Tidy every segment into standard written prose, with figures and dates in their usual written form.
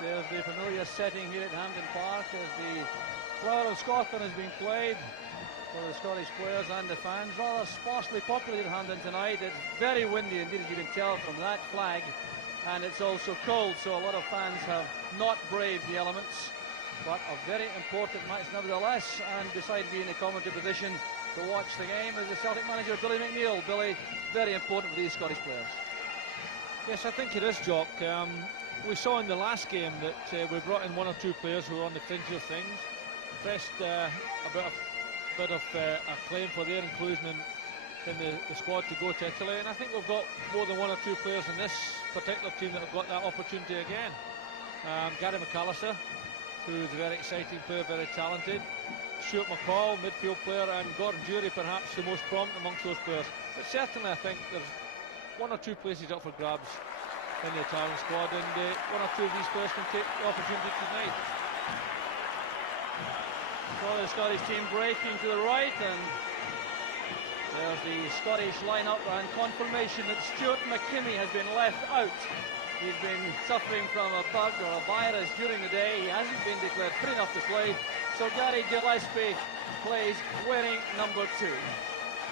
there's the familiar setting here at Hampden Park as the Flower of Scotland has been played for the Scottish players and the fans. Rather sparsely populated Hampden tonight. It's very windy indeed, as you can tell from that flag, and it's also cold, so a lot of fans have not braved the elements. But a very important match nevertheless, and beside being in a commentary position to watch the game is the Celtic manager Billy McNeill. Billy, very important for these Scottish players. Yes, I think it is, Jock. We saw in the last game that we brought in one or two players who were on the fringe of things. Pressed a bit of acclaim for their inclusion in the squad to go to Italy, and I think we've got more than one or two players in this particular team that have got that opportunity again. Gary McAllister, who's a very exciting player, very talented. Stuart McCall, midfield player, and Gordon Durie, perhaps the most prominent amongst those players. But certainly I think there's one or two places up for grabs in the Italian squad, and one or two of these players can take the opportunity tonight. So the Scottish team breaking to the right, and there's the Scottish lineup and confirmation that Stuart McKimmie has been left out. He's been suffering from a bug or a virus during the day. He hasn't been declared fit enough to play, so Gary Gillespie plays wearing number 2.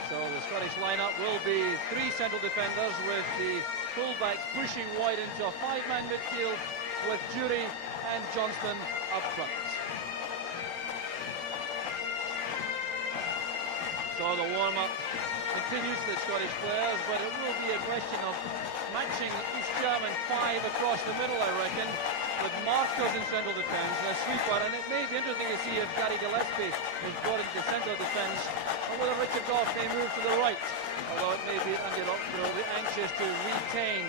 So the Scottish lineup will be 3 central defenders with the fullbacks pushing wide into a 5-man midfield with Durie and Johnston up front. So the warm-up continues for the Scottish players, but it will be a question of matching East German 5 across the middle, I reckon, with markers in central defence and a sweeper. And it may be interesting to see if Gary Gillespie is brought into central defence, or whether Richard Gough may move to the right, although it may be Andy Rockville will be anxious to retain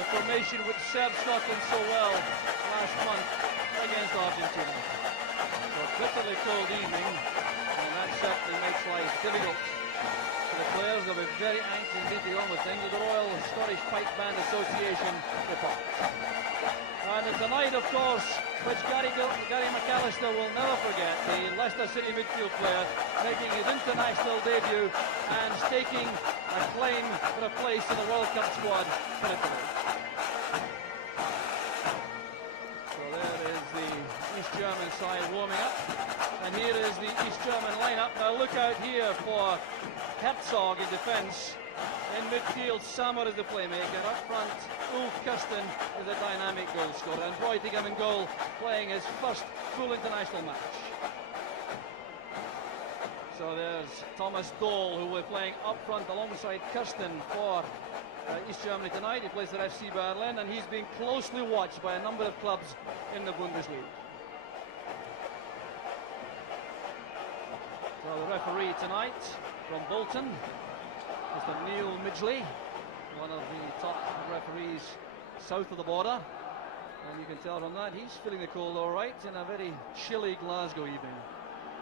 the formation which served Scotland so well last month against Argentina. So a bitterly cold evening, and that certainly makes life difficult for the players. They'll be very anxious indeed to get on with things, with the Royal Scottish Pipe Band Association report. And it's a night, of course, which Gary McAllister will never forget, the Leicester City midfield player making his international debut and staking a claim for a place in the World Cup squad for Italy. So there is the East German side warming up, and here is the East German lineup. Now look out here for Herzog in defence. In midfield, Sammer is the playmaker. Up front, Ulf Kirsten is a dynamic goal scorer, and Roytingham in goal, playing his first full international match. So there's Thomas Doll, who will be playing up front alongside Kirsten for East Germany tonight. He plays for FC Berlin, and he's being closely watched by a number of clubs in the Bundesliga. So the referee tonight from Bolton, Mr. Neil Midgley, one of the top referees south of the border, and you can tell from that he's feeling the cold all right in a very chilly Glasgow evening.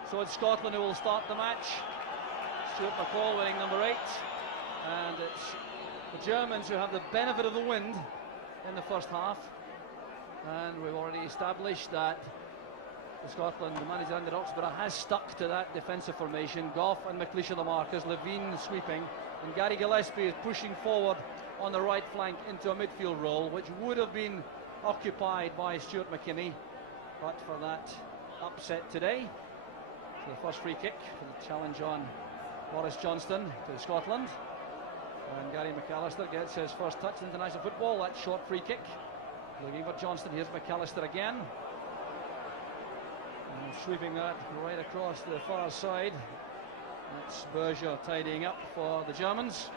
So it's Scotland who will start the match. Stuart McCall wearing number 8, and it's the Germans who have the benefit of the wind in the first half, and we've already established that Scotland, the manager Andy Roxburgh, has stuck to that defensive formation. Gough and McLeish are the markers, Levine sweeping, and Gary Gillespie is pushing forward on the right flank into a midfield role, which would have been occupied by Stuart McKimmie, but for that upset today. So the first free kick for the challenge on Boris Johnston to Scotland, and Gary McAllister gets his first touch in international football. That short free kick looking for Johnston. Here's McAllister again, and sweeping that right across the far side. That's Berger tidying up for the Germans,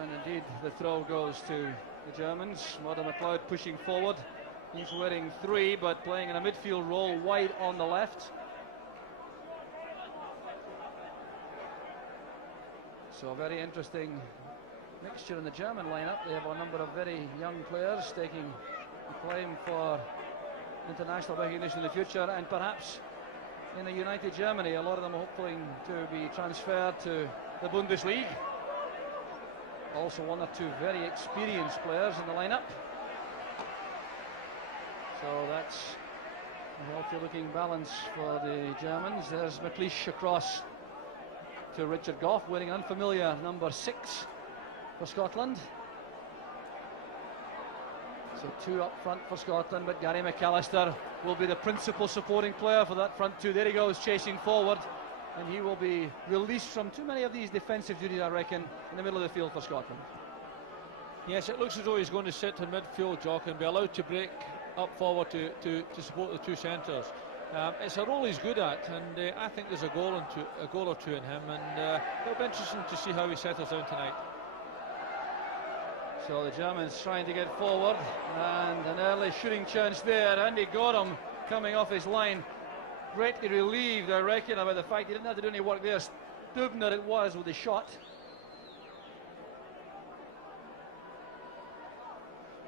and indeed the throw goes to the Germans. Murdo McLeod pushing forward. He's wearing 3, but playing in a midfield role wide on the left. So a very interesting mixture in the German lineup. They have a number of very young players taking a claim for international recognition in the future, and perhaps in a united Germany, a lot of them hoping to be transferred to the Bundesliga. Also one or two very experienced players in the lineup. So that's a healthy looking balance for the Germans. There's McLeish across to Richard Gough, wearing unfamiliar number 6 for Scotland. So two up front for Scotland, but Gary McAllister will be the principal supporting player for that front two. There he goes, chasing forward, and he will be released from too many of these defensive duties, I reckon, in the middle of the field for Scotland. Yes, it looks as though he's going to sit in midfield, Jock, and be allowed to break up forward to support the two centres. It's a role he's good at, and I think there's a goal or two in him, and it'll be interesting to see how he settles down tonight. So the Germans trying to get forward, and an early shooting chance there. Andy Gorham coming off his line, greatly relieved, I reckon, about the fact he didn't have to do any work there. Stubner it was with the shot.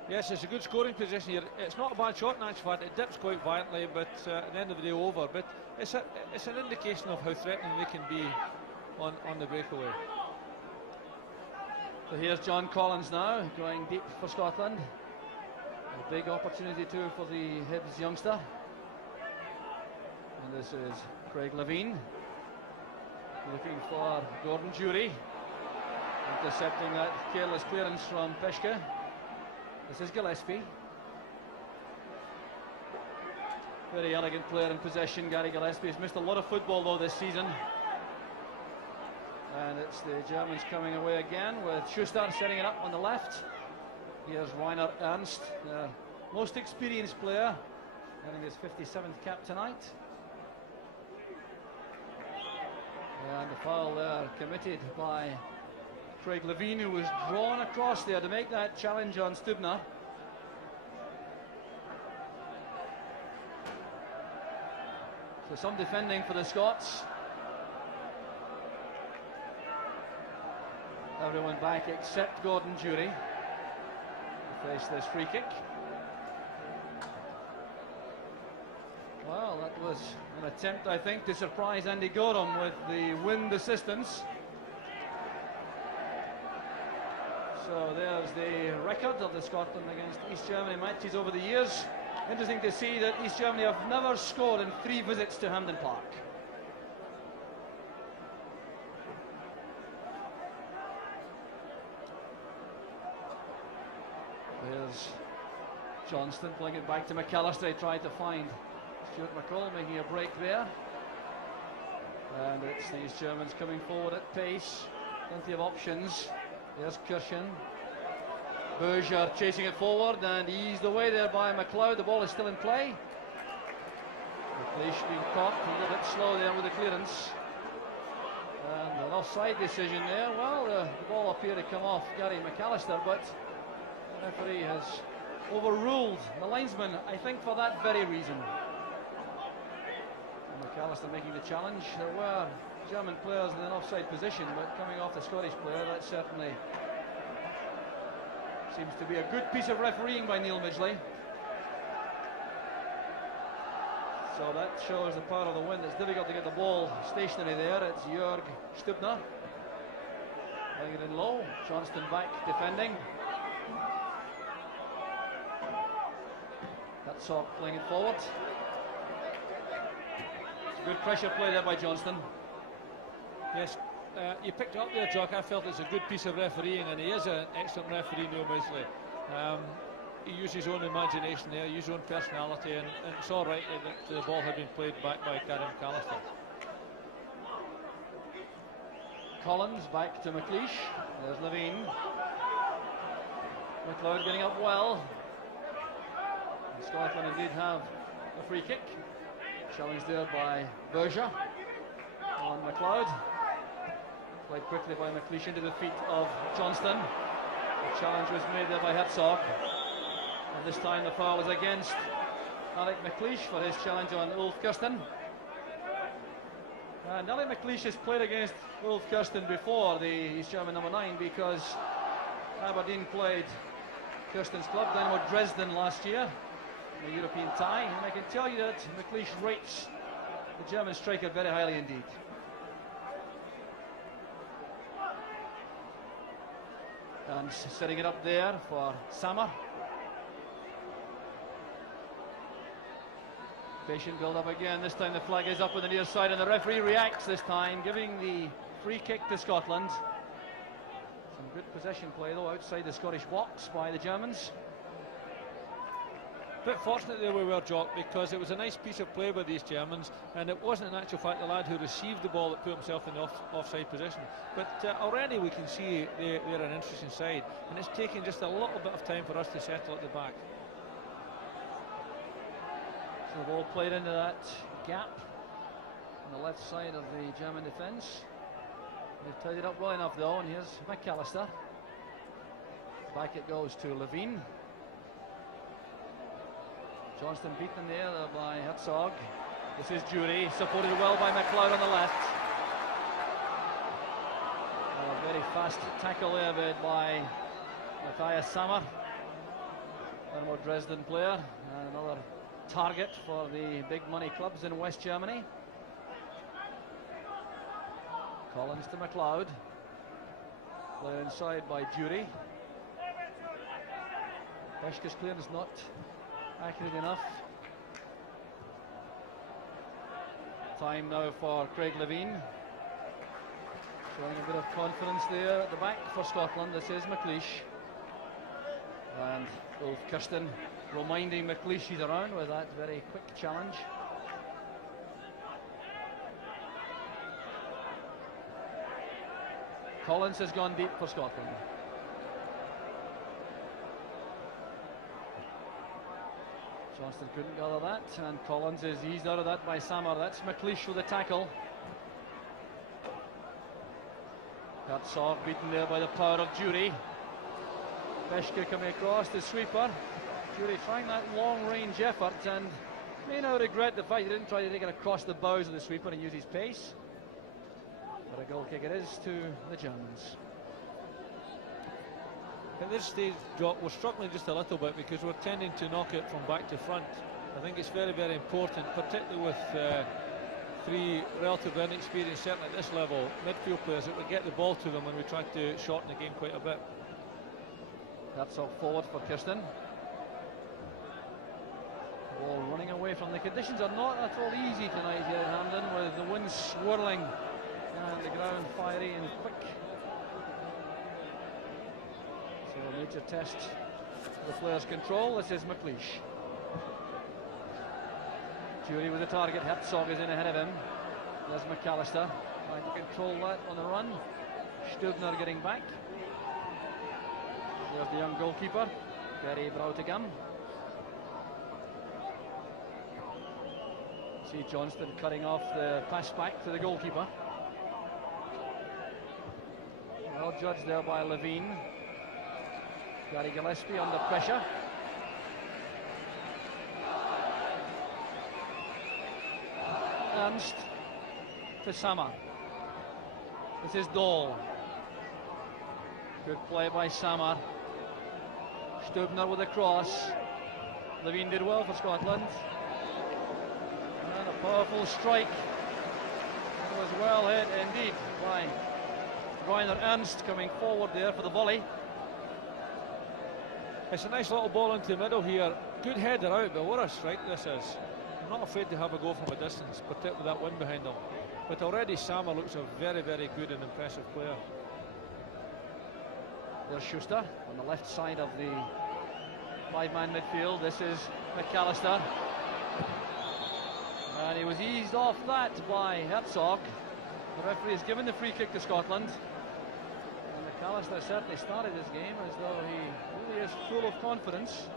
Yes, it's a good scoring position here. It's not a bad shot in actual fact. It dips quite violently, but at the end of the day over. But it's an indication of how threatening they can be on the breakaway. So here's John Collins now, going deep for Scotland. A big opportunity too for the Hibs youngster. And this is Craig Levine, looking for Gordon Jury, intercepting that careless clearance from Peshka. This is Gillespie. Very elegant player in possession, Gary Gillespie. He's missed a lot of football though this season. And it's the Germans coming away again with Schuster setting it up on the left. Here's Rainer Ernst, their most experienced player, earning his 57th cap tonight. And the foul there committed by Craig Levine, who was drawn across there to make that challenge on Stubner. So some defending for the Scots. Everyone back except Gordon Jury to face this free kick. Well, that was an attempt, I think, to surprise Andy Gorham with the wind assistance. So there's the record of the Scotland against East Germany matches over the years. Interesting to see that East Germany have never scored in 3 visits to Hampden Park. There's Johnston playing it back to McAllister. He tried to find Stuart McCall, making a break there. And it's these Germans coming forward at pace. Plenty of options. There's Kirschen. Berger chasing it forward and eased away there by McLeod. The ball is still in play. McLeish being caught a little bit slow there with the clearance. And an offside decision there. Well, the ball appeared to come off Gary McAllister, but the referee has overruled the linesman, I think, for that very reason. And McAllister making the challenge. There were German players in an offside position, but coming off the Scottish player, that certainly seems to be a good piece of refereeing by Neil Midgley. So that shows the power of the wind. It's difficult to get the ball stationary there. It's Jörg Stubner laying it in low. Johnston back defending. That's all playing it forward. It's a good pressure play there by Johnston. Yes, you picked up there, Jock. I felt it's a good piece of refereeing, and he is an excellent referee, Neil Midgley. He used his own imagination there, used his own personality, and it's all right that the ball had been played back by Gary McAllister. Collins back to McLeish. There's Levine. McLeod getting up well. And Scotland indeed have a free kick. Challenged there by Berger on McLeod. Played quickly by McLeish into the feet of Johnston. The challenge was made there by Herzog. And this time the foul is against Alec McLeish for his challenge on Ulf Kirsten. And Alec McLeish has played against Ulf Kirsten before, the East German number 9, because Aberdeen played Kirsten's club, Dynamo Dresden, last year in the European tie. And I can tell you that McLeish rates the German striker very highly indeed. And setting it up there for Sammer. Patient build up again. This time the flag is up on the near side, and the referee reacts this time, giving the free kick to Scotland. Some good possession play though outside the Scottish box by the Germans. bit fortunate there we were, Jock, because it was a nice piece of play by these Germans, and it wasn't in actual fact the lad who received the ball that put himself in the offside position. But already we can see they're an interesting side, and it's taking just a little bit of time for us to settle at the back. So the ball played into that gap on the left side of the German defence. They've tied it up well enough though, and here's McAllister. Back it goes to Levine. Johnston beaten there by Herzog. This is Jury, supported well by McLeod on the left. A very fast tackle there made by Matthias Sammer, former Dresden player, and another target for the big money clubs in West Germany. Collins to McLeod. Played inside by Jury. Peschke's clearance not accurate enough. Time now for Craig Levine. Showing a bit of confidence there at the back for Scotland. This is McLeish. And Ulf Kirsten reminding McLeish he's around with that very quick challenge. Collins has gone deep for Scotland. Johnston couldn't gather that, and Collins is eased out of that by Sammer. That's McLeish with the tackle. Herzog beaten there by the power of Jury. Peschke coming across, the sweeper. Jury trying that long-range effort, and may now regret the fact he didn't try to take it across the bows of the sweeper and use his pace. But a goal kick it is to the Germans. At this stage, Jock, we're struggling just a little bit because we're tending to knock it from back to front. I think it's very, very important, particularly with three relatively inexperienced, certainly at this level, midfield players, that we get the ball to them when we try to shorten the game quite a bit. That's all forward for Kirsten. Ball running away from the conditions are not at all easy tonight here at Hampden, with the wind swirling and the ground fiery and quick. So a major test for the players' control. This is McLeish. Jury with the target. Herzog is in ahead of him. There's McAllister trying to control that on the run. Stubner getting back. There's the young goalkeeper, Gary Brautigam. See Johnston cutting off the pass back to the goalkeeper. Well judged there by Levine. Gary Gillespie under pressure. Ernst to Sammer. This is Dahl. Good play by Sammer. Stubner with a cross. Levine did well for Scotland. And a powerful strike. It was well hit indeed by Rainer Ernst, coming forward there for the volley. It's a nice little ball into the middle here. Good header out, but what a strike this is. I'm not afraid to have a go from a distance, particularly with that wind behind them. But already Sammer looks a very, very good and impressive player. There's Schuster on the left side of the five-man midfield. This is McAllister. And he was eased off that by Herzog. The referee has given the free kick to Scotland. And McAllister certainly started this game as though he really is full of confidence.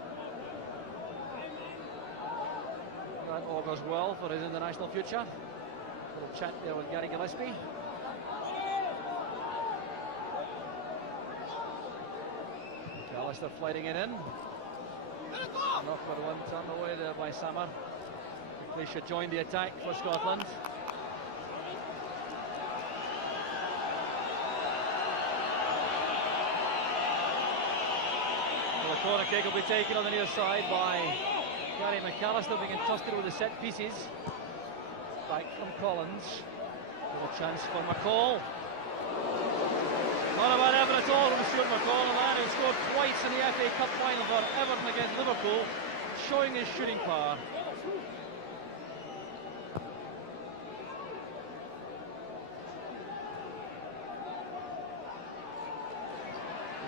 That augurs well for his international future. A little chat there with Gary Gillespie. McAllister flighting it in. Knocked one turned away there by Sammer. They should join the attack for Scotland. Well, the corner kick will be taken on the near side by Gary McAllister, being entrusted with the set pieces. Back from Collins. Little chance for McCall. Not a bad effort at all from Stuart McCall, a man who scored twice in the FA Cup final for Everton against Liverpool, showing his shooting power.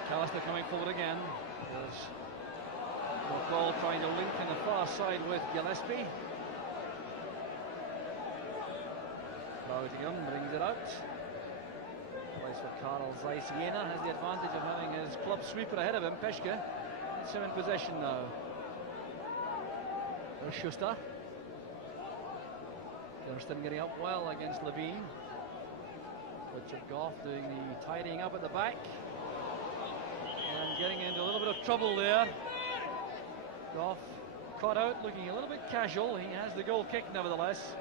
McAllister coming forward again. There's McCall trying to link in the far side with Gillespie. Cloudingham brings it out. Plays for Karel Zeiss. Jena has the advantage of having his club sweeper ahead of him, Peschke. It's him in possession now. There's Schuster. Kirsten getting up well against Levine. Richard Goff doing the tidying up at the back. And getting into a little bit of trouble there. Goff caught out, looking a little bit casual. He has the goal kick nevertheless.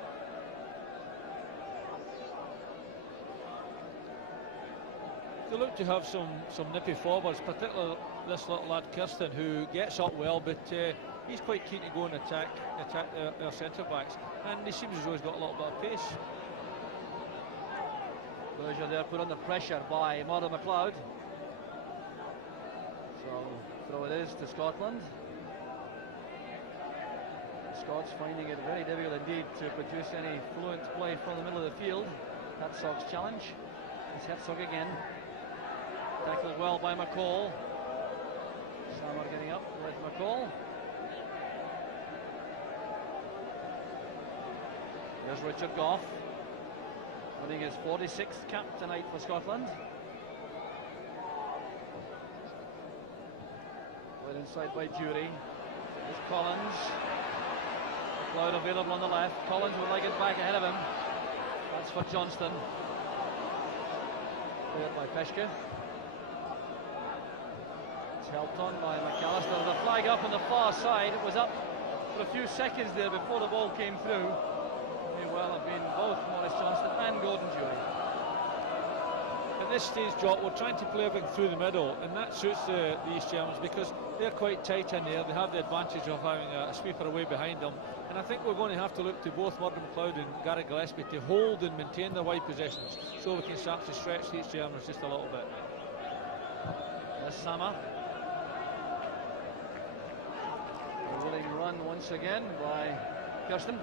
They look to have some nippy forwards, particularly this little lad Kirsten, who gets up well, but he's quite keen to go and attack their centre backs, and he seems as though he's got a little bit of pace. Berger there put under pressure by Murdo McLeod. So throw it is to Scotland. The Scots finding it very difficult indeed to produce any fluent play from the middle of the field. Herzog's challenge. It's Herzog again. Tackled well by McCall. Samar getting up with McCall. Here's Richard Goff, winning his 46th cap tonight for Scotland. Played inside by Jury. Here's Collins. McLeod available on the left. Collins would like it back ahead of him. That's for Johnston. Cleared by Peschke. It's helped on by McAllister. The flag up on the far side. It was up for a few seconds there before the ball came through. May well have been both Maurice Johnston and Gordon Jury. At this stage, Jock, we're trying to play everything through the middle, and that suits the East Germans because they're quite tight in there. They have the advantage of having a sweeper away behind them, and I think we're going to have to look to both Murdo McLeod and Gary Gillespie to hold and maintain their wide possessions so we can start to stretch the East Germans just a little bit. There's Sama. A willing run once again by Kirsten.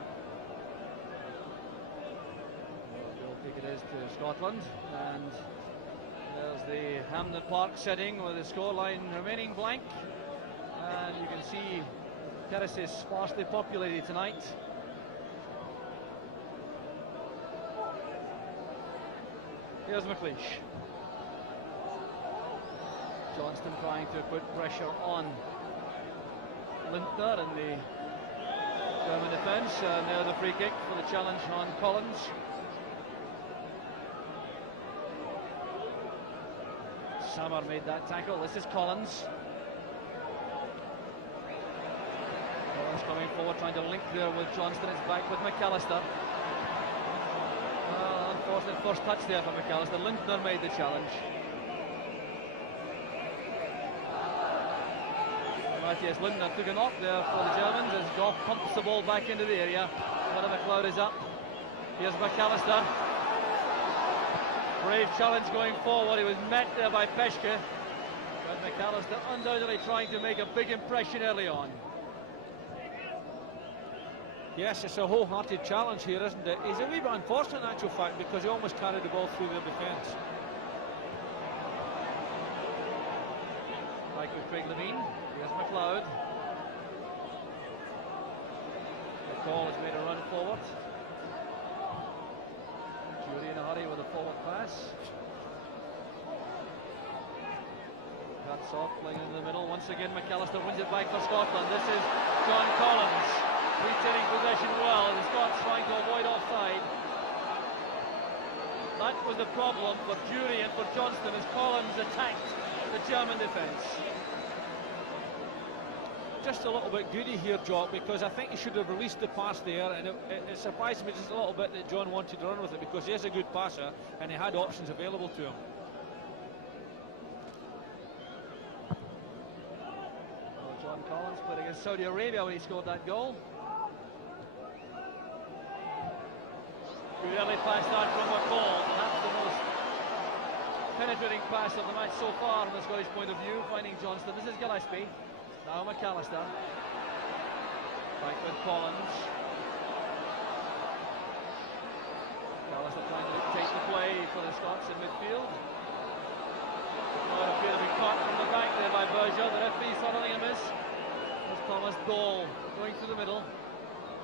Goal kick it is to Scotland, and there's the Hampden Park setting with the scoreline remaining blank, and you can see terrace is sparsely populated tonight. Here's McLeish. Johnston trying to put pressure on Lindner in the German defence, and there's the free kick for the challenge on Collins. Samar made that tackle. This is Collins. Collins coming forward, trying to link there with Johnston. It's back with McAllister. Unfortunate first touch there for McAllister. Lindner made the challenge. Matthias Lindner took a knock there for the Germans as Goff pumps the ball back into the area. Murdo McLeod is up. Here's McAllister. Brave challenge going forward. He was met there by Peschke. But McAllister undoubtedly trying to make a big impression early on. Yes, it's a wholehearted challenge here, isn't it? He's a wee bit unfortunate in actual fact because he almost carried the ball through their defence. Like with Craig Levine. Here's McLeod. McCall has made a run forward. Jury in a hurry with a forward pass. Herzog playing into the middle. Once again, McAllister wins it back for Scotland. This is John Collins retaining possession well. The Scots trying to avoid offside. That was the problem for Jury and for Johnston as Collins attacked the German defence. Just a little bit goody here, Jock, because I think he should have released the pass there, and it surprised me just a little bit that John wanted to run with it because he is a good passer and he had options available to him. Well, John Collins played against Saudi Arabia when he scored that goal. Good early pass that from McCall, perhaps the most penetrating pass of the match so far from the Scottish point of view, finding Johnston. This is Gillespie. Now McAllister. Back with Collins. McAllister trying to take the play for the Scots in midfield. Well, appear to be caught from the back there by Berger. The referee saw nothing amiss. There's Thomas Dole going through the middle.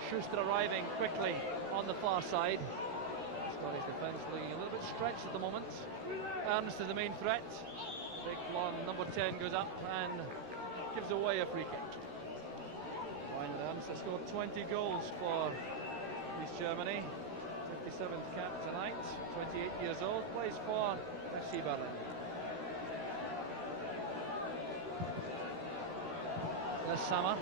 Schuster arriving quickly on the far side. Scottish defence looking a little bit stretched at the moment. Ernst is the main threat. Big long number 10 goes up and gives away a free kick. Ryan Ernst has scored 20 goals for East Germany. 57th cap tonight. 28 years old. Plays for FC Berlin. There's Sammer.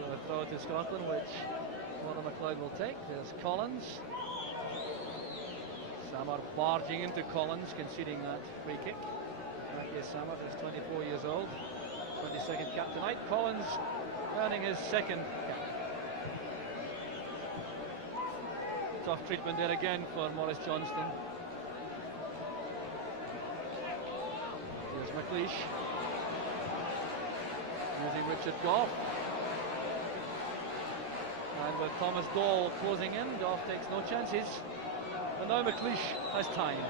So a throw to Scotland, which Conor McLeod will take. There's Collins. Sammer barging into Collins, conceding that free kick. Here's Sammer, who's 24 years old. 22nd cap tonight. Collins earning his second cap. Tough treatment there again for Maurice Johnston. Here's McLeish using Richard Goff, and with Thomas Dole closing in, Goff takes no chances, and now McLeish has time.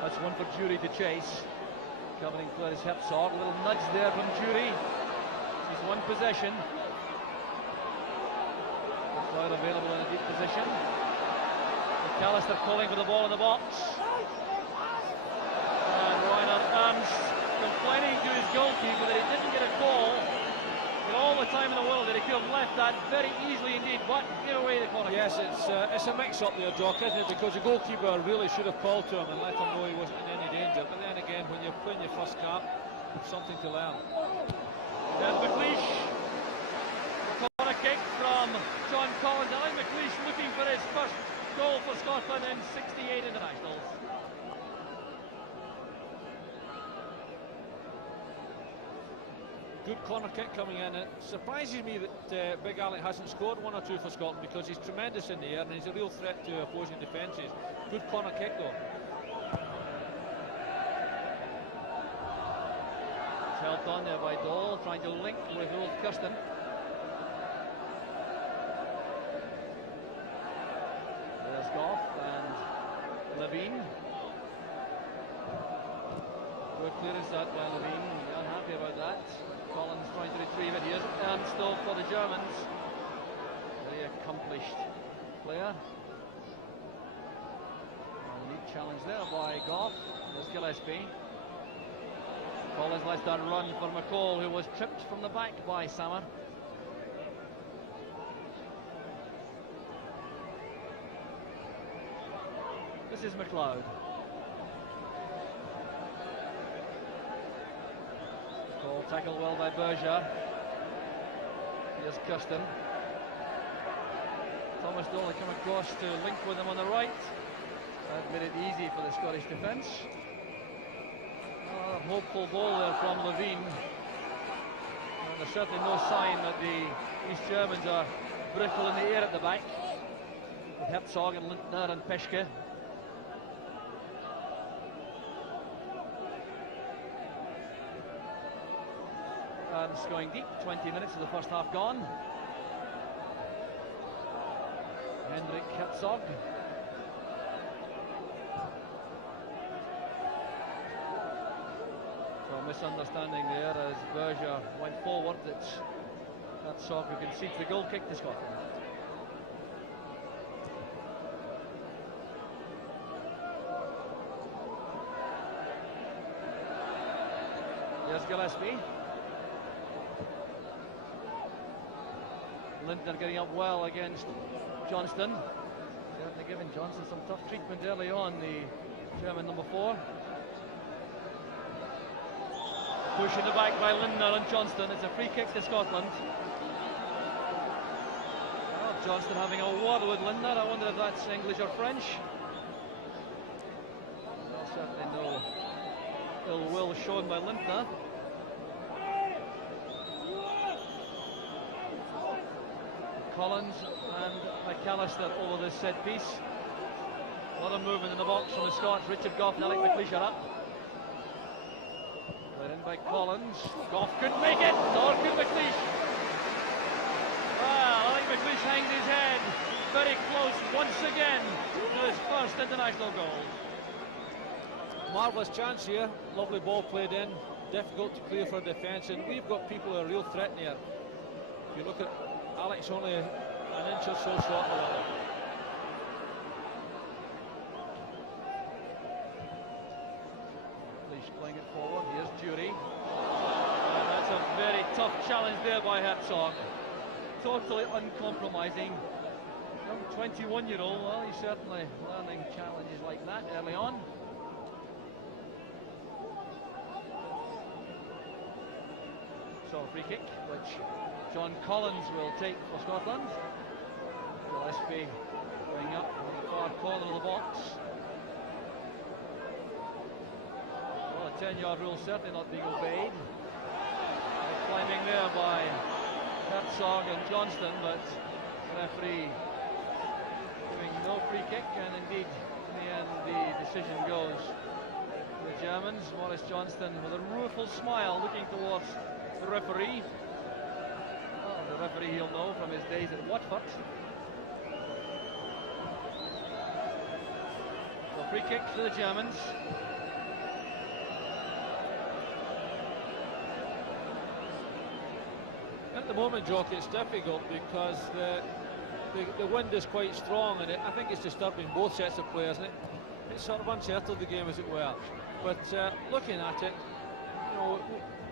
That's one for Jury to chase, covering Clarence Herzog. A little nudge there from Jury. He's one possession. McLeod available in a deep position. McAllister calling for the ball in the box. Complaining to his goalkeeper that he didn't get a call. With all the time in the world that he could have left that very easily indeed, but give away the corner. Yes, it's a mix-up there, Jock, isn't it? Because the goalkeeper really should have called to him and let him know he wasn't in any danger. But then again, when you're playing your first cap, something to learn. There's McLeish. Corner kick from John Collins. Alan McLeish looking for his first goal for Scotland in 68 internationals. Good corner kick coming in. It surprises me that Big Alec hasn't scored one or two for Scotland, because he's tremendous in the air and he's a real threat to opposing defences. Good corner kick though. It's helped on there by Dole, trying to link with Ulf Kirsten. There's Goff and Levine. Good clearance that by Levine. Unhappy about that. Collins trying to retrieve it. Here's Ernst for the Germans. Very accomplished player. Neat challenge there by Goff. There's Gillespie. Collins lets that run for McCall, who was tripped from the back by Sammer. This is McLeod. Ball tackled well by Berger. Here's Kirsten. Thomas Dole come across to link with him on the right. That made it easy for the Scottish defence. Hopeful ball there from Levine. And there's certainly no sign that the East Germans are brittle in the air at the back, with Herzog and Lindner and Peschke. Ernst going deep, 20 minutes of the first half gone. Hendrik Herzog. So a misunderstanding there as Berger went forward. It's Herzog who concedes the goal kick to Scotland. Here's Gillespie. Lindner getting up well against Johnston. Certainly giving Johnston some tough treatment early on, the German number 4. Push in the back by Lindner and Johnston. It's a free kick to Scotland. Well, Johnston having a word with Lindner. I wonder if that's English or French. Well, certainly no ill will shown by Lindner. Collins and McAllister over this set piece. A lot of movement in the box from the Scots. Richard Goff and Alec McLeish are up. Led in by Collins. Goff couldn't make it, nor could McLeish. Well, Alec McLeish hangs his head. Very close once again to his first international goal. marvellous chance here. Lovely ball played in. Difficult to clear for defence, and we've got people who are a real threat here. If you look at Alex, only an inch or so short of it. He's playing it forward. Here's Jury. That's a very tough challenge there by Herzog. Totally uncompromising. Young 21-year-old, well, he's certainly learning challenges like that early on. So a free kick, which John Collins will take for Scotland. Gillespie going up in the far corner of the box. Well, the 10-yard rule certainly not being obeyed. Climbing there by Herzog and Johnston, but the referee giving no free kick, and indeed in the end the decision goes to the Germans. Maurice Johnston with a rueful smile looking towards the referee. Well, the referee he'll know from his days at Watford. So free kick to the Germans. At the moment, Jock, it's difficult because the wind is quite strong, and I think it's disturbing both sets of players, and it's sort of unsettled the game, as it were. But looking at it, you know,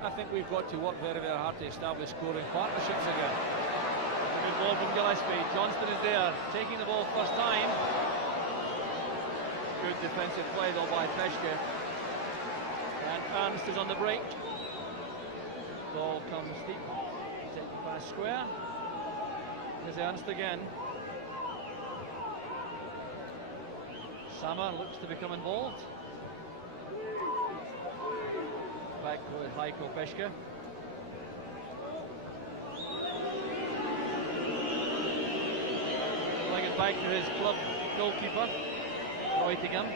I think we've got to work very, very hard to establish scoring partnerships again. Good ball from Gillespie. Johnston is there, taking the ball first time. Good defensive play though by Peshke. And Ernst is on the break. Ball comes deep. Taken past square. Here's Ernst again. Sammer looks to become involved. Back with Heiko Peshke. Playing it back to his club goalkeeper, Reutigam.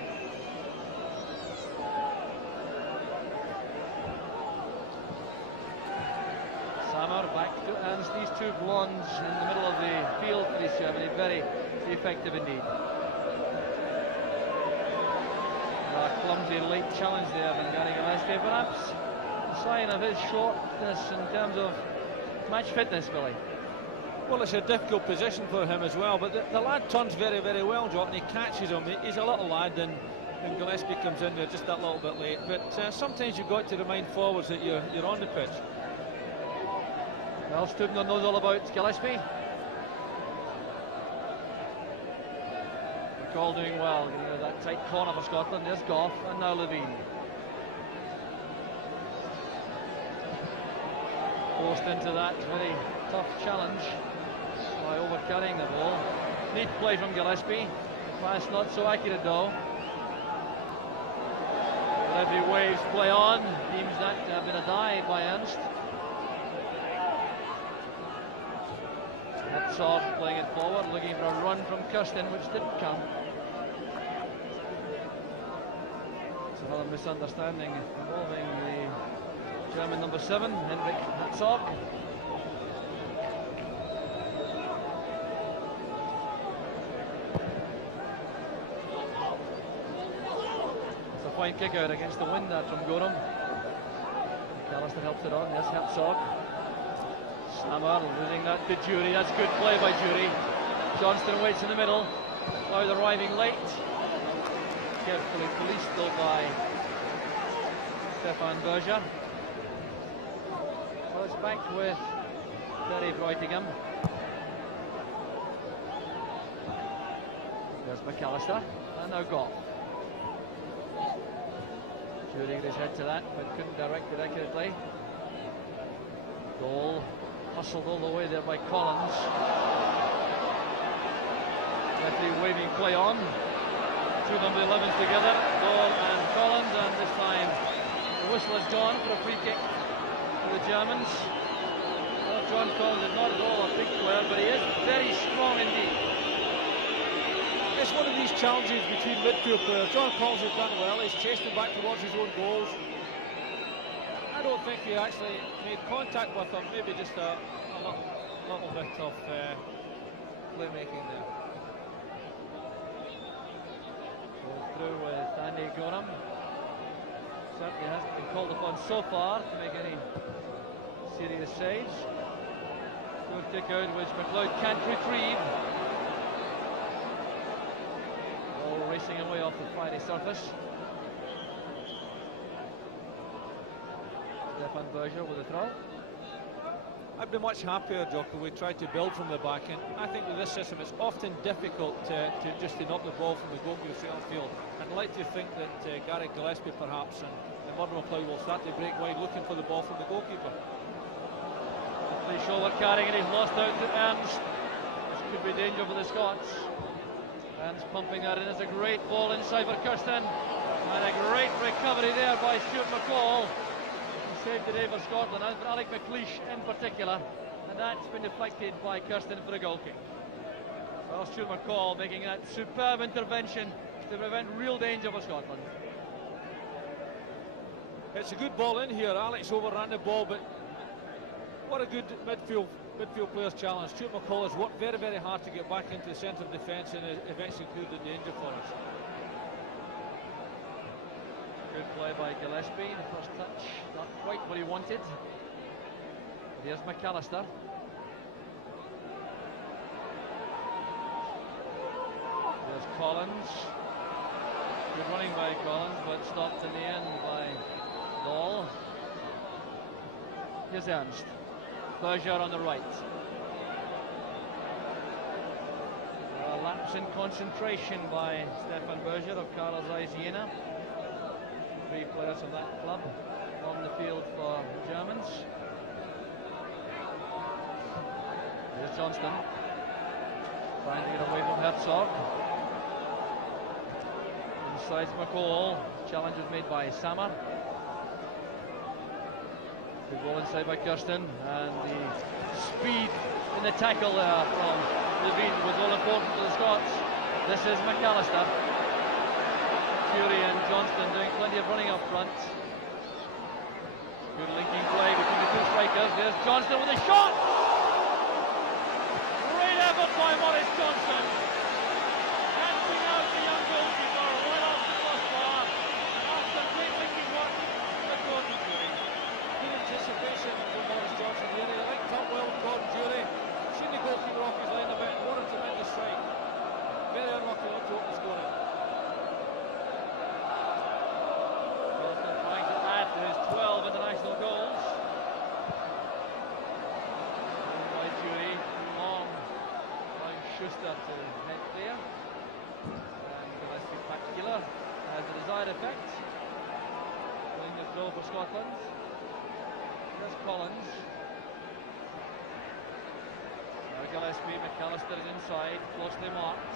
Sammer back to Ernst. These two blondes in the middle of the field for East Germany, very effective indeed. A clumsy late challenge there from Gary Gillespie, perhaps a sign of his shortness in terms of match fitness, Billy. Well, it's a difficult position for him as well, but the lad turns very, very well, Jock, and he catches him. He's a little lad, and Gillespie comes in there just that little bit late. But sometimes you've got to remind forwards that you're on the pitch. Well, Stubner knows all about Gillespie. All doing well, getting out of that tight corner for Scotland. There's Goff and now Levine. Forced into that very tough challenge by overcarrying the ball. Neat play from Gillespie. Pass not so accurate though. Referee waves play on. Deems that to have been a dive by Ernst. Herzog playing it forward, looking for a run from Kirsten, which didn't come. Another misunderstanding involving the German number 7, Henrik Herzog. It's a fine kick out against the wind there from Gorham. McAllister helps it on. Yes, Herzog. Sammer losing that to Jury. That's good play by Jury. Johnston waits in the middle. Now they're arriving late. Carefully policed though by Stefan Berger. So it's back with Terry Reutigam. There's McAllister, and now Goff. Jury got his head to that, but couldn't direct it accurately. Goal hustled all the way there by Collins. Referee waving play on. Two number 11s together, Goal and Collins, and this time the whistle has gone for a free kick for the Germans. Well, John Collins is not at all a big player, but he is very strong indeed. It's one of these challenges between midfield players. John Collins has done well, he's chased him back towards his own goals. I don't think he actually made contact with him, maybe just a little bit of playmaking there. Through with Andy Gorham. certainly hasn't been called upon so far to make any serious saves. Good kick out which McLeod can't retrieve. Ball racing away off the Friday surface. Stefan Berger with a throw. I'd be much happier, Jock, if we tried to build from the back end. I think with this system it's often difficult to just to knock the ball from the goalkeeper's field. I'd like to think that Gary Gillespie perhaps and Murdo McLeod will start to break wide looking for the ball from the goalkeeper. Hopefully shoulder carrying and he's lost out to Ernst. This could be danger for the Scots. Ernst pumping that in. It's a great ball inside for Kirsten. And a great recovery there by Stuart McCall. Saved the day for Scotland, and for Alec McLeish in particular, and that's been deflected by Kirsten for a goal kick. Well, Stuart McCall making that superb intervention to prevent real danger for Scotland. It's a good ball in here. Alex overran the ball, but what a good midfield player's challenge. Stuart McCall has worked very, very hard to get back into the centre of defence and eventually cleared the danger for us. Good play by Gillespie, the first touch, not quite what he wanted. Here's McAllister. There's Collins. Good running by Collins, but stopped in the end by Ball. Here's Ernst. Berger on the right. A lapse in concentration by Stefan Berger of Carlos Aiziena. Three players of that club on the field for Germans. Here's Johnston trying to get away from Herzog. Inside McCall. Challenge was made by Sammer. Good ball inside by Kirsten, and the speed in the tackle there from Levine was all important for the Scots. This is McAllister. Fury and Johnston doing plenty of running up front. Good linking play between the two strikers. There's Johnston with a shot! Great effort by Maurice Johnston. Catching out the young goalkeeper right off the crossbar. After great linking work with Gordon Fury. Good anticipation from Maurice Johnston. He linked up well with Gordon Fury. Seen the goalkeeper off his line a bit. What a tremendous strike. Very unlucky not to open the scoring. There's 12 international goals. By Jury, long by Schuster to head clear. And Gillespie Pacula has the desired effect. Playing the throw for Scotland. There's Collins. Now Gillespie, McAllister is inside, closely marked.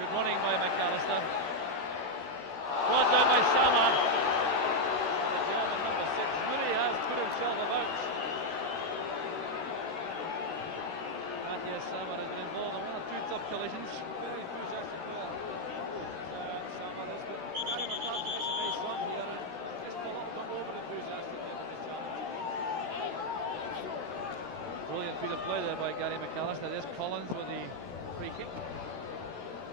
Good running by McAllister. Brought down by Sammer. The German number 6 really has put himself about. Matthias Sammer has been involved in one or two tough collisions. Very enthusiastic player. Sammer has got Gary McAllister makes a nice run here. Just come over enthusiastic there with this challenge. Brilliant piece of play there by Gary McAllister. There's Collins with the free kick.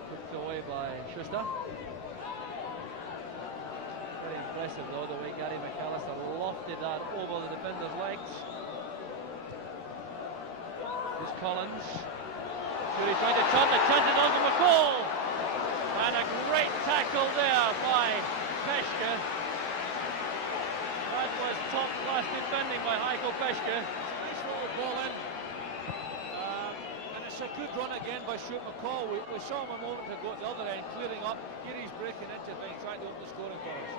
Put away by Schuster. Very impressive though, the way Gary McAllister lofted that over the defender's legs. Here's Collins. Fury trying to turn, the chance is on for McCall. And a great tackle there by Peshka. That was top class defending by Heiko Peshka. Nice little ball in. And it's a good run again by Stuart McCall. We saw him a moment ago at the other end, clearing up. Here he's breaking into things, trying to open the scoring for us.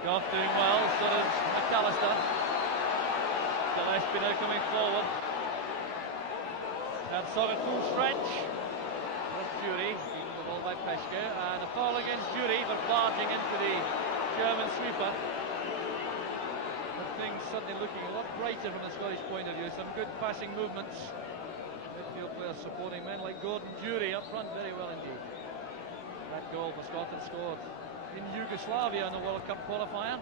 Goff doing well, so does McAllister. Gillespie now coming forward. Herzog at full stretch. With Jury, beaten the ball by Peshka, and a foul against Jury for barging into the German sweeper. The things suddenly looking a lot brighter from the Scottish point of view. Some good passing movements. Midfield players supporting men like Gordon Jury up front very well indeed. That goal for Scotland scored in Yugoslavia in the World Cup qualifier.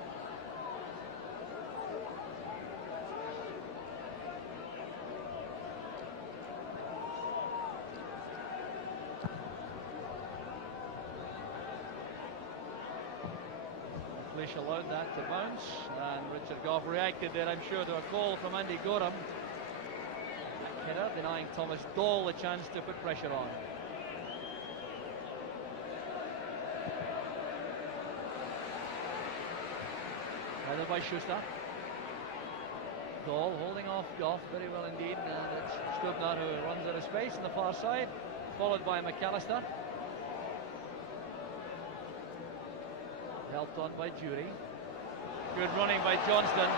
Fish allowed that to bounce, and Richard Goff reacted there, I'm sure, to a call from Andy Gorham. Header denying Thomas Dahl the chance to put pressure on. Headed by Schuster. Dahl holding off Goff very well indeed, and it's Stubner who runs out of space on the far side, followed by McAllister. Helped on by Jury. Good running by Johnston.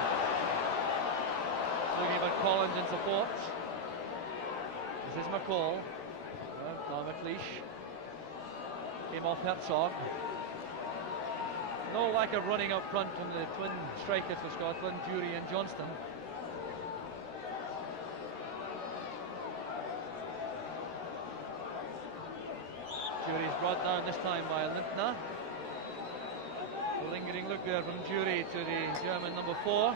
Looking for Collins in support. This is McCall. Now McLeish. Came off Herzog. No lack of running up front from the twin strikers for Scotland, Jury and Johnston. Jury's brought down this time by Lindner. A lingering look there from Jury to the German number 4.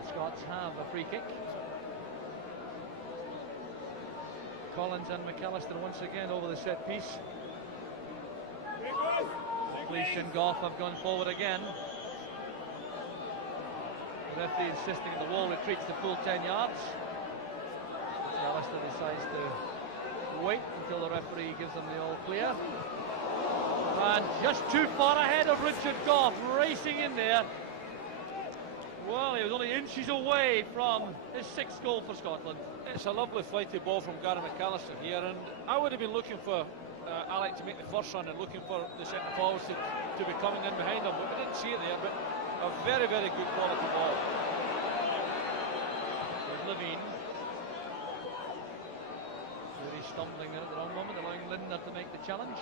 The Scots have a free kick. Collins and McAllister once again over the set piece. McLeish and Goff have gone forward again. The referee insisting the wall retreats the full 10 yards. McAllister decides to wait until the referee gives them the all clear. And just too far ahead of Richard Goff, racing in there. Well, he was only inches away from his 6th goal for Scotland. It's a lovely flighty ball from Gary McAllister here, and I would have been looking for Alec to make the first run and looking for the centre forwards to be coming in behind him, but we didn't see it there. But a very, very good quality ball. There's Levine. Really stumbling there at the wrong moment, allowing Lindner to make the challenge.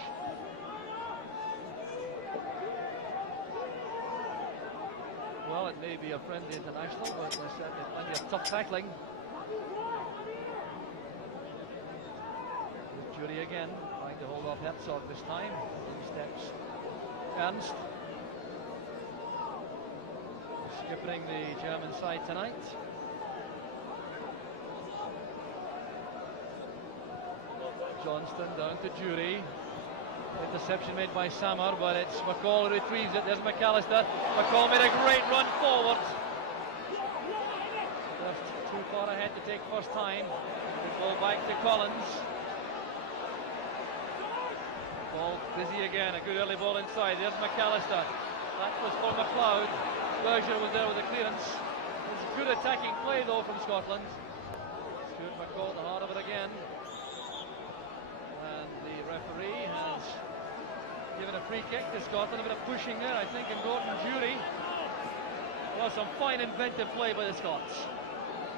Well, it may be a friendly international, but there's certainly plenty of tough tackling. Jury again, trying to hold off Herzog this time. In steps Ernst. Skippering the German side tonight. Johnston down to Jury. Interception made by Samar, but it's McCall who retrieves it. There's McAllister. McCall made a great run forward. Just too far ahead to take first time. The ball back to Collins. Ball busy again. A good early ball inside. There's McAllister. That was for McLeod. Berger was there with the clearance. It's good attacking play though from Scotland. Stuart McCall at the heart of it again. And the referee has given a free kick to Scotland. A bit of pushing there, I think, and Gordon Jury. Well, some fine inventive play by the Scots.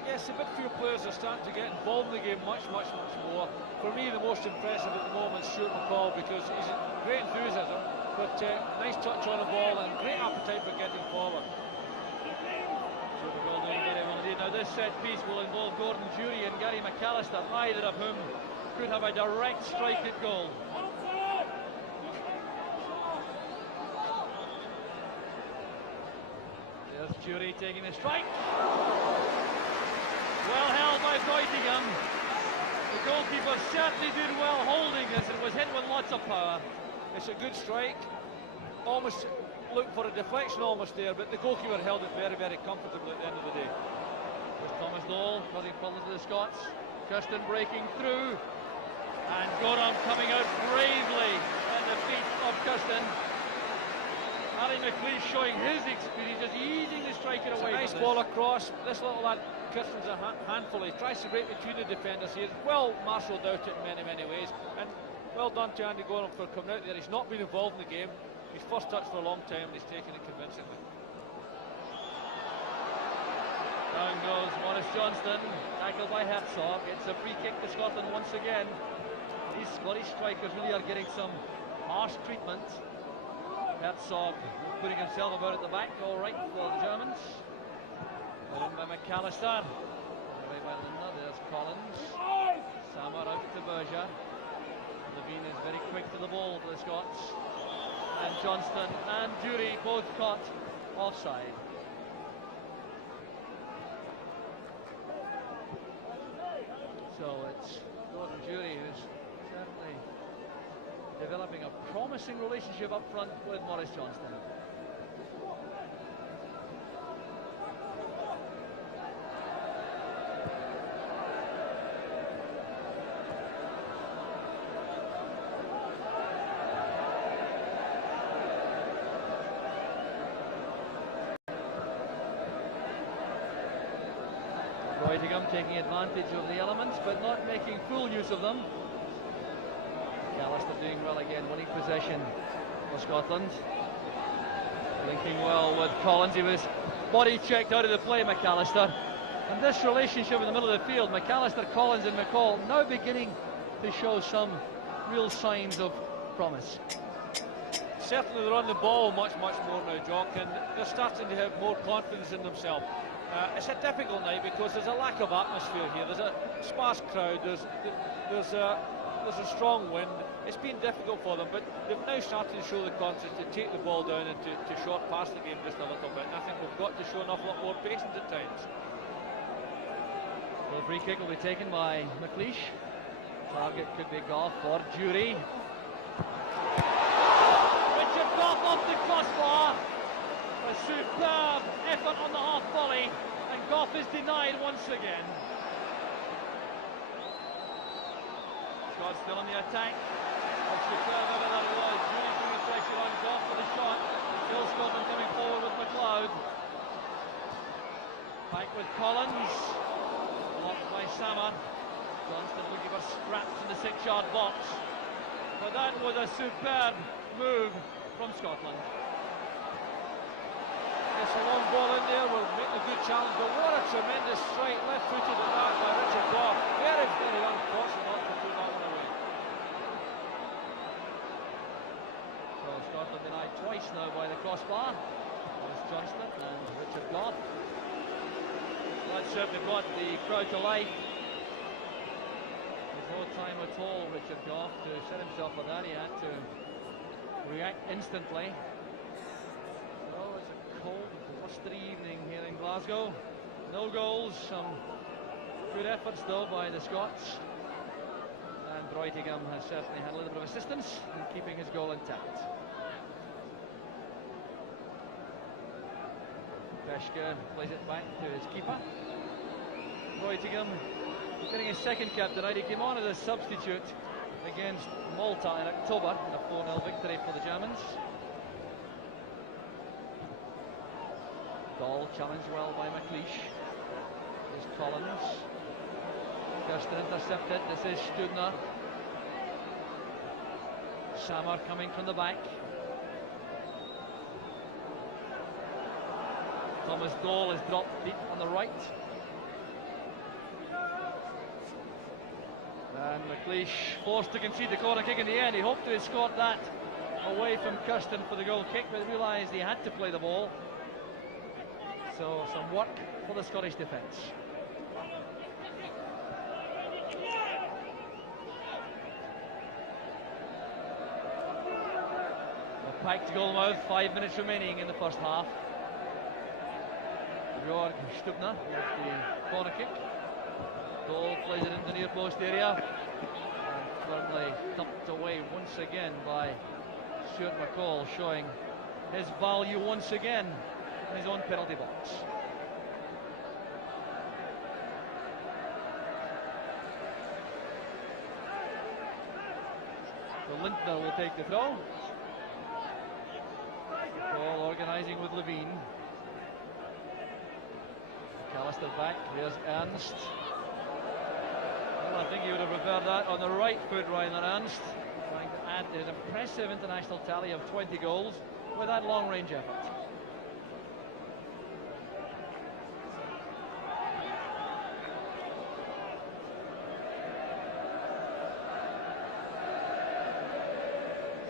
Yes, a bit few players are starting to get involved in the game much more. For me, the most impressive at the moment is Stuart McCall, because he's great enthusiasm, but nice touch on the ball and great appetite for getting forward. Stuart McCall doing very well indeed. Now this set piece will involve Gordon Jury and Gary McAllister, either of whom could have a direct strike at goal. There's Jury taking the strike. Well held by Goitingham. The goalkeeper certainly did well holding this. It was hit with lots of power. It's a good strike. Almost looked for a deflection almost there, but the goalkeeper held it very, very comfortably at the end of the day. There's Thomas Dahl causing problems to the Scots. Kirsten breaking through. And Gorham coming out bravely at the feet of Kirsten. Harry McLeish showing his experience, just easing the striker away. Nice ball across. This little lad, Kirsten's a handful. He tries to break between the defenders. He is well marshalled out in many, many ways. And well done to Andy Gorham for coming out there. He's not been involved in the game. His first touch for a long time, and he's taken it convincingly. Down goes Maurice Johnston, tackled by Herzog. It's a free kick to Scotland once again. These Scottish strikers really are getting some harsh treatment. Herzog putting himself about at the back, all right for the Germans. Put in by McAllister. Away by Lindner, there's Collins. Samar out to Berger. Levine is very quick to the ball for the Scots. And Johnston and Jury both caught offside. So it's Gordon Jury who's certainly developing a promising relationship up front with Maurice Johnston. Breutigam taking advantage of the elements, but not making full use of them. McAllister doing well again, winning possession for Scotland. Linking well with Collins. He was body checked out of the play, McAllister. And this relationship in the middle of the field, McAllister, Collins and McCall, now beginning to show some real signs of promise. Certainly they're on the ball much more now, Jock, and they're starting to have more confidence in themselves. It's a difficult night because there's a lack of atmosphere here. There's a sparse crowd, there's a strong wind. It's been difficult for them, but they've now started to show the confidence to take the ball down and to short pass the game just a little bit. And I think we've got to show an awful lot more patience at times. The free kick will be taken by McLeish. Target could be Goff or Jury. Richard Goff off the crossbar. A superb effort on the half volley, and Goff is denied once again. Scots still on the attack. A superb effort that it was. Jury putting the pressure on Goff for the shot. Still Scotland coming forward with McLeod. Back with Collins. Blocked by Sammer. Johnston looking for scraps in the 6-yard box. But that was a superb move from Scotland. It's a long ball in there, will make a good challenge, but what a tremendous strike, left-footed attack by Richard Goff. Very, very unfortunate not to put that one away. So Scotland denied twice now by the crossbar. There's Johnston and Richard Goff. That certainly brought the crowd to life. There's no time at all, Richard Goff, to set himself for that. He had to react instantly. Oh, it's a cold, blustery evening here in Glasgow. No goals, some good efforts though by the Scots. And Breutigam has certainly had a little bit of assistance in keeping his goal intact. Peshka plays it back to his keeper. Breutigam getting his second cap tonight. He came on as a substitute against Malta in October in a 4-0 victory for the Germans. Dahl challenged well by McLeish. There's Collins. Kirsten intercepted. This is Studner. Sammer coming from the back. Thomas Dahl is dropped deep on the right. And McLeish forced to concede the corner kick in the end. He hoped to escort that away from Kirsten for the goal kick, but realised he had to play the ball. So some work for the Scottish defence. A packed goalmouth, 5 minutes remaining in the first half. Georg Stubner with the corner kick. Dahl plays it into the near post area. And firmly dumped away once again by Stuart McCall, showing his value once again in his own penalty box. So Lindner will take the throw. McCall organising with Levine. McAllister back, there's Ernst. Well, I think he would have preferred that on the right foot, Ryan, than Ernst, trying to add to his impressive international tally of 20 goals with that long-range effort.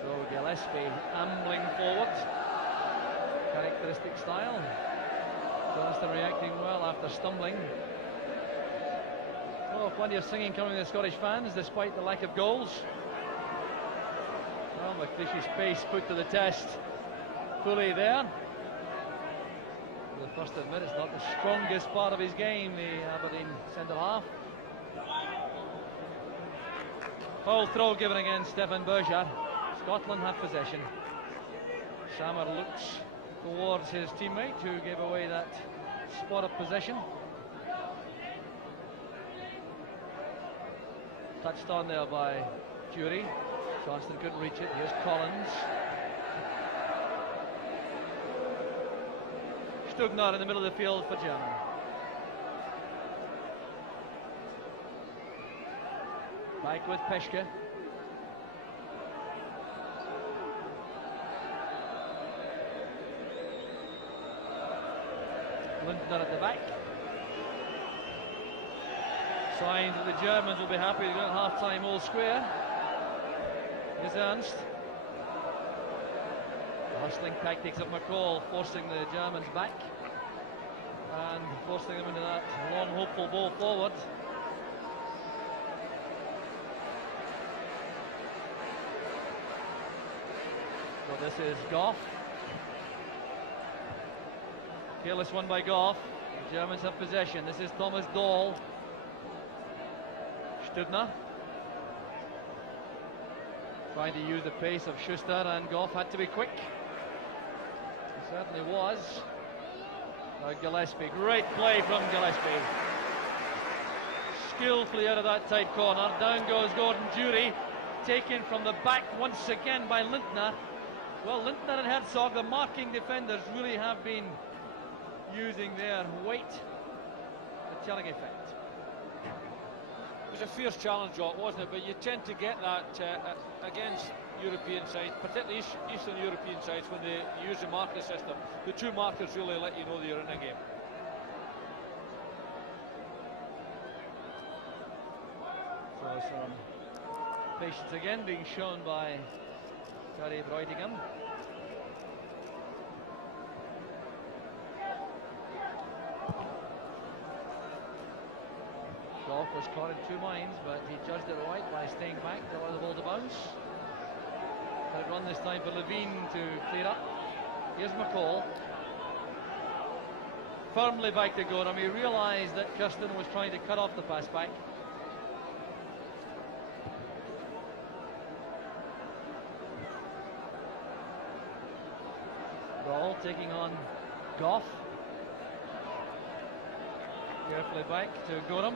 So Gillespie ambling forward, characteristic style. Johnston reacting well after stumbling. Oh, plenty of singing coming from the Scottish fans despite the lack of goals. Well, McLeish's pace put to the test fully there. The first to admit it's not the strongest part of his game, the Aberdeen centre-half. Foul throw given against Stefan Berger. Scotland have possession. Sammer looks towards his teammate who gave away that spot of possession. Touched on there by Jury. Johnston couldn't reach it. Here's Collins. Stugner in the middle of the field for Germany. Back with Peshka. Lindner at the back. Signs that the Germans will be happy to go at half-time all square. Here's Ernst. The hustling tactics of McCall forcing the Germans back and forcing them into that long hopeful ball forward. So this is Goff. Careless one by Goff. The Germans have possession. This is Thomas Dahl. Stubner trying to use the pace of Schuster, and Goff had to be quick. He certainly was. Now Gillespie, great play from Gillespie. Skillfully out of that tight corner. Down goes Gordon Jury, taken from the back once again by Lindner. Well, Lindner and Herzog, the marking defenders, really have been using their weight to telling effect. It was a fierce challenge, Jock, wasn't it? But you tend to get that against European sides, particularly Eastern European sides, when they use the marker system. The two markers really let you know that you're in a game. So some patience again being shown by Terry Breutigam. Goff was caught in two minds, but he judged it right by staying back to allow the ball to bounce. Had run this time for Levine to clear up. Here's McCall. Firmly back to Gorham. He realised that Kirsten was trying to cut off the pass back. Ball taking on Goff. Carefully back to Gorham.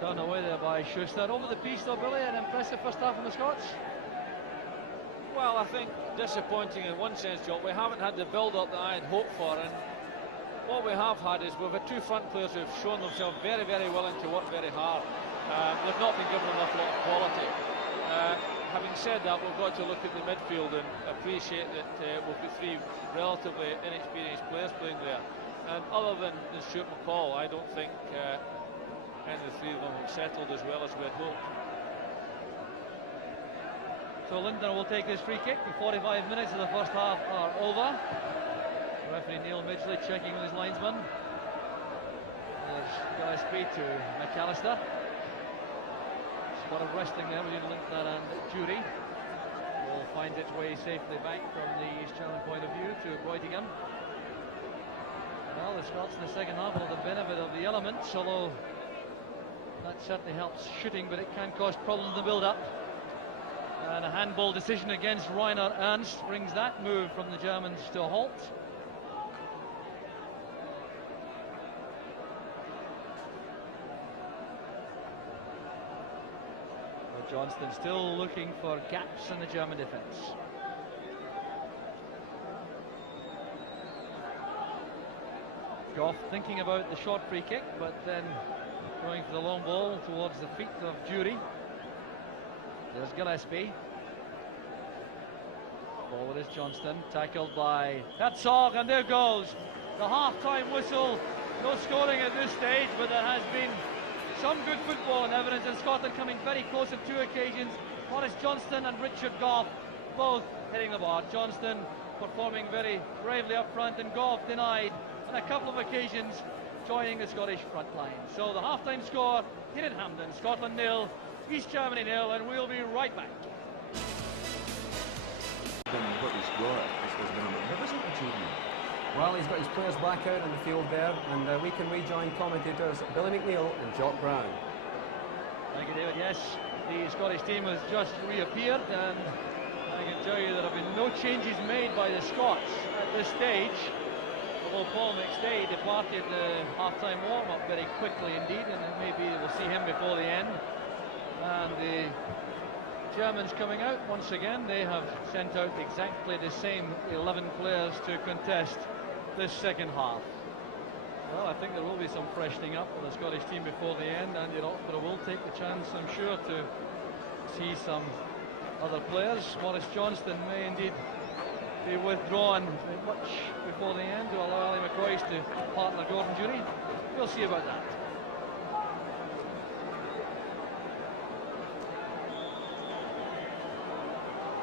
Done away there by Schuster. Over the piece though, Billy, an impressive first half from the Scots. Well, I think disappointing in one sense, Jock. We haven't had the build-up that I had hoped for, and what we have had is we've had two front players who've shown themselves very, very willing to work very hard. They've not been given enough lot of quality. Having said that, we've got to look at the midfield and appreciate that we've got three relatively inexperienced players playing there. And other than Stuart McCall, I don't think any of the three of them have settled as well as we had hoped. So Lindner will take his free kick. The 45 minutes of the first half are over. Referee Neil Midgley checking with his linesman. There's Gillespie to McAllister. Spot of wrestling there between Lindner and Jury. Ball finds its way safely back from the East Channel point of view to Breutigam. Well, the Scots in the second half will have the benefit of the elements, although that certainly helps shooting, but it can cause problems in the build-up. And a handball decision against Rainer Ernst brings that move from the Germans to a halt. Well, Johnston still looking for gaps in the German defence. Goff thinking about the short free kick, but then going for the long ball towards the feet of Jury. There's Gillespie. Forward is Johnston, tackled by Herzog, and there goes the half-time whistle. No scoring at this stage, but there has been some good football and evidence in Scotland coming very close on two occasions. Boris Johnston and Richard Goff both hitting the bar. Johnston performing very bravely up front, and Goff denied on a couple of occasions, joining the Scottish front line. So the half-time score here in Hampden, Scotland 0, East Germany 0, and we'll be right back. What he's got has been a magnificent achievement. Well, he's got his players back out on the field there, and we can rejoin commentators Billy McNeil and Jock Brown. Thank you, David. Yes, the Scottish team has just reappeared, and I can tell you there have been no changes made by the Scots at this stage. Although Paul McStay departed the half-time warm-up very quickly indeed, and maybe we'll see him before the end. And the Germans coming out once again. They have sent out exactly the same 11 players to contest this second half? Well, I think there will be some freshening up for the Scottish team before the end, and Roxburgh will take the chance, I'm sure, to see some other players. Maurice Johnston may indeed be withdrawn much before the end to allow Ali McCoist to partner Gordon Durie. We'll see about that.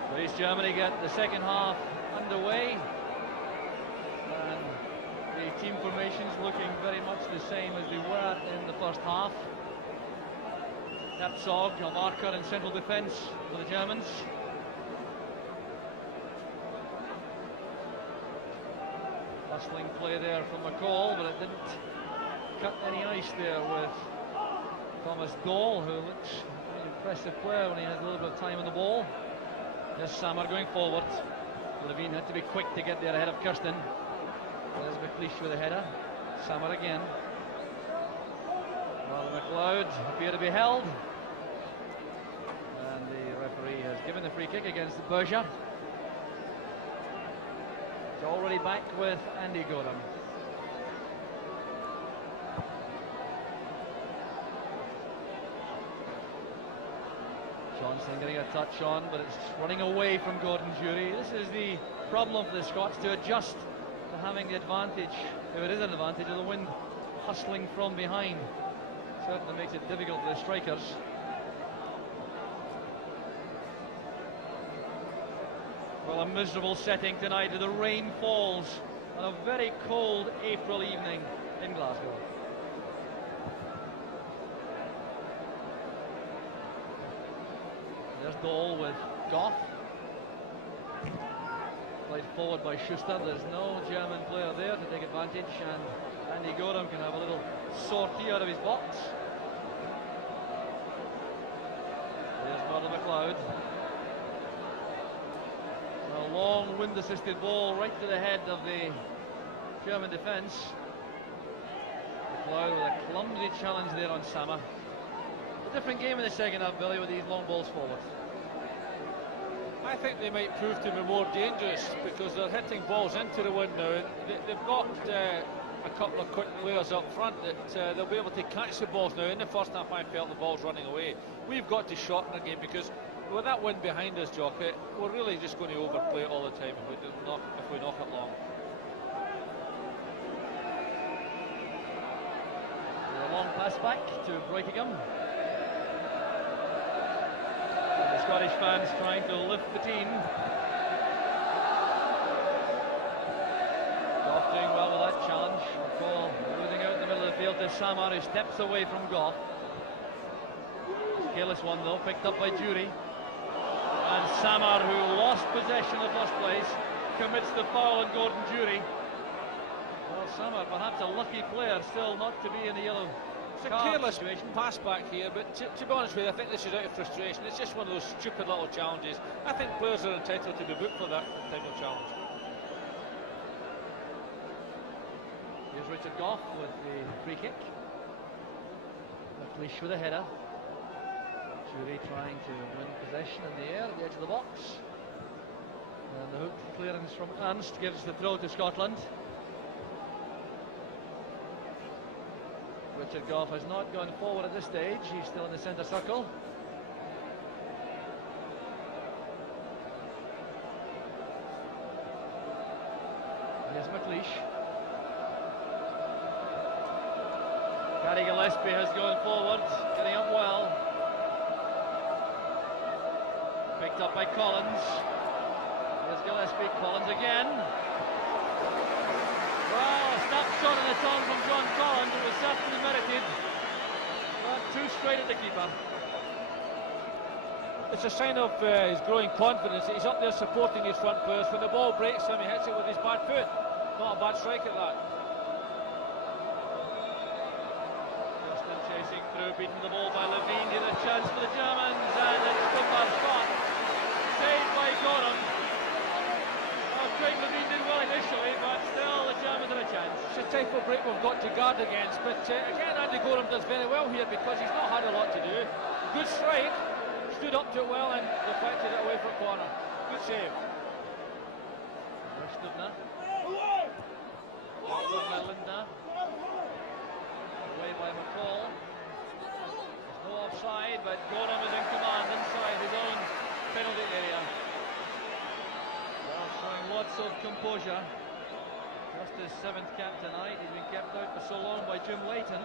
So East Germany get the second half underway, and the team formations looking very much the same as they were in the first half. Herzog, a marker in central defence for the Germans. Hustling play there from McCall, but it didn't cut any ice there with Thomas Dahl, who looks an impressive player when he has a little bit of time on the ball. There's Sammer going forward. Levine had to be quick to get there ahead of Kirsten. There's McLeish with a header. Sammer again. Well, the McLeod appear to be held. And the referee has given the free kick against Berger. It's already back with Andy Gorham. Johnson getting a touch on, but it's running away from Gordon Durie. This is the problem for the Scots, to adjust to having the advantage, if it is an advantage, of the wind hustling from behind. Certainly makes it difficult for the strikers. Well, a miserable setting tonight as the rain falls on a very cold April evening in Glasgow. There's Dahl with Goff. Played forward by Schuster. There's no German player there to take advantage, and Andy Gorham can have a little sortie out of his box. There's Murdo McLeod. A long wind-assisted ball right to the head of the German defence. McLeod with a clumsy challenge there on Sammer. A different game in the second half, Billy, with these long balls forward. I think they might prove to be more dangerous because they're hitting balls into the wind now. And they've got a couple of quick players up front that they'll be able to catch the balls now. In the first half, I felt the ball's running away. We've got to shorten the game because with that wind behind us, Jockey, we're really just going to overplay it all the time if we knock it long. A long pass back to Brightingham. The Scottish fans trying to lift the team. Goff doing well with that challenge. McCall losing out in the middle of the field to Samar, who steps away from Goff. Careless one though, picked up by Durie. And Samar, who lost possession in the first place, commits the foul on Gordon Durie. Well, Samar, perhaps a lucky player still not to be in the yellow. It's a careless pass back here, but to be honest with you, I think this is out of frustration. It's just one of those stupid little challenges. I think players are entitled to be booked for that type of challenge. Here's Richard Goff with the free kick. McLeish with a header. Durie trying to win possession in the air at the edge of the box. And the hook clearance from Ernst gives the throw to Scotland. Richard Goff has not gone forward at this stage. He's still in the centre circle. Here's McLeish. Gary Gillespie has gone forward, getting up well. Picked up by Collins. Here's Gillespie, Collins again. Well, a snapshot in the tongue from John Collins. It was certainly merited. But too straight at the keeper. It's a sign of his growing confidence that he's up there supporting his front players. When the ball breaks him, he hits it with his bad foot. Not a bad strike at that. Justin chasing through, beating the ball by Levine. Here's a chance for the Germans, and it's Cooper shot. Saved by Gorham. Craig Levine did well initially, but still the Germans had a chance. It's a type of break we've got to guard against, but again Andy Gorham does very well here because he's not had a lot to do. Good strike, stood up to it well and deflected it away for a corner. Good save. offside, but Gorham is in command inside his own penalty area. Well, showing lots of composure. Just his 7th cap tonight. He's been kept out for so long by Jim Leighton.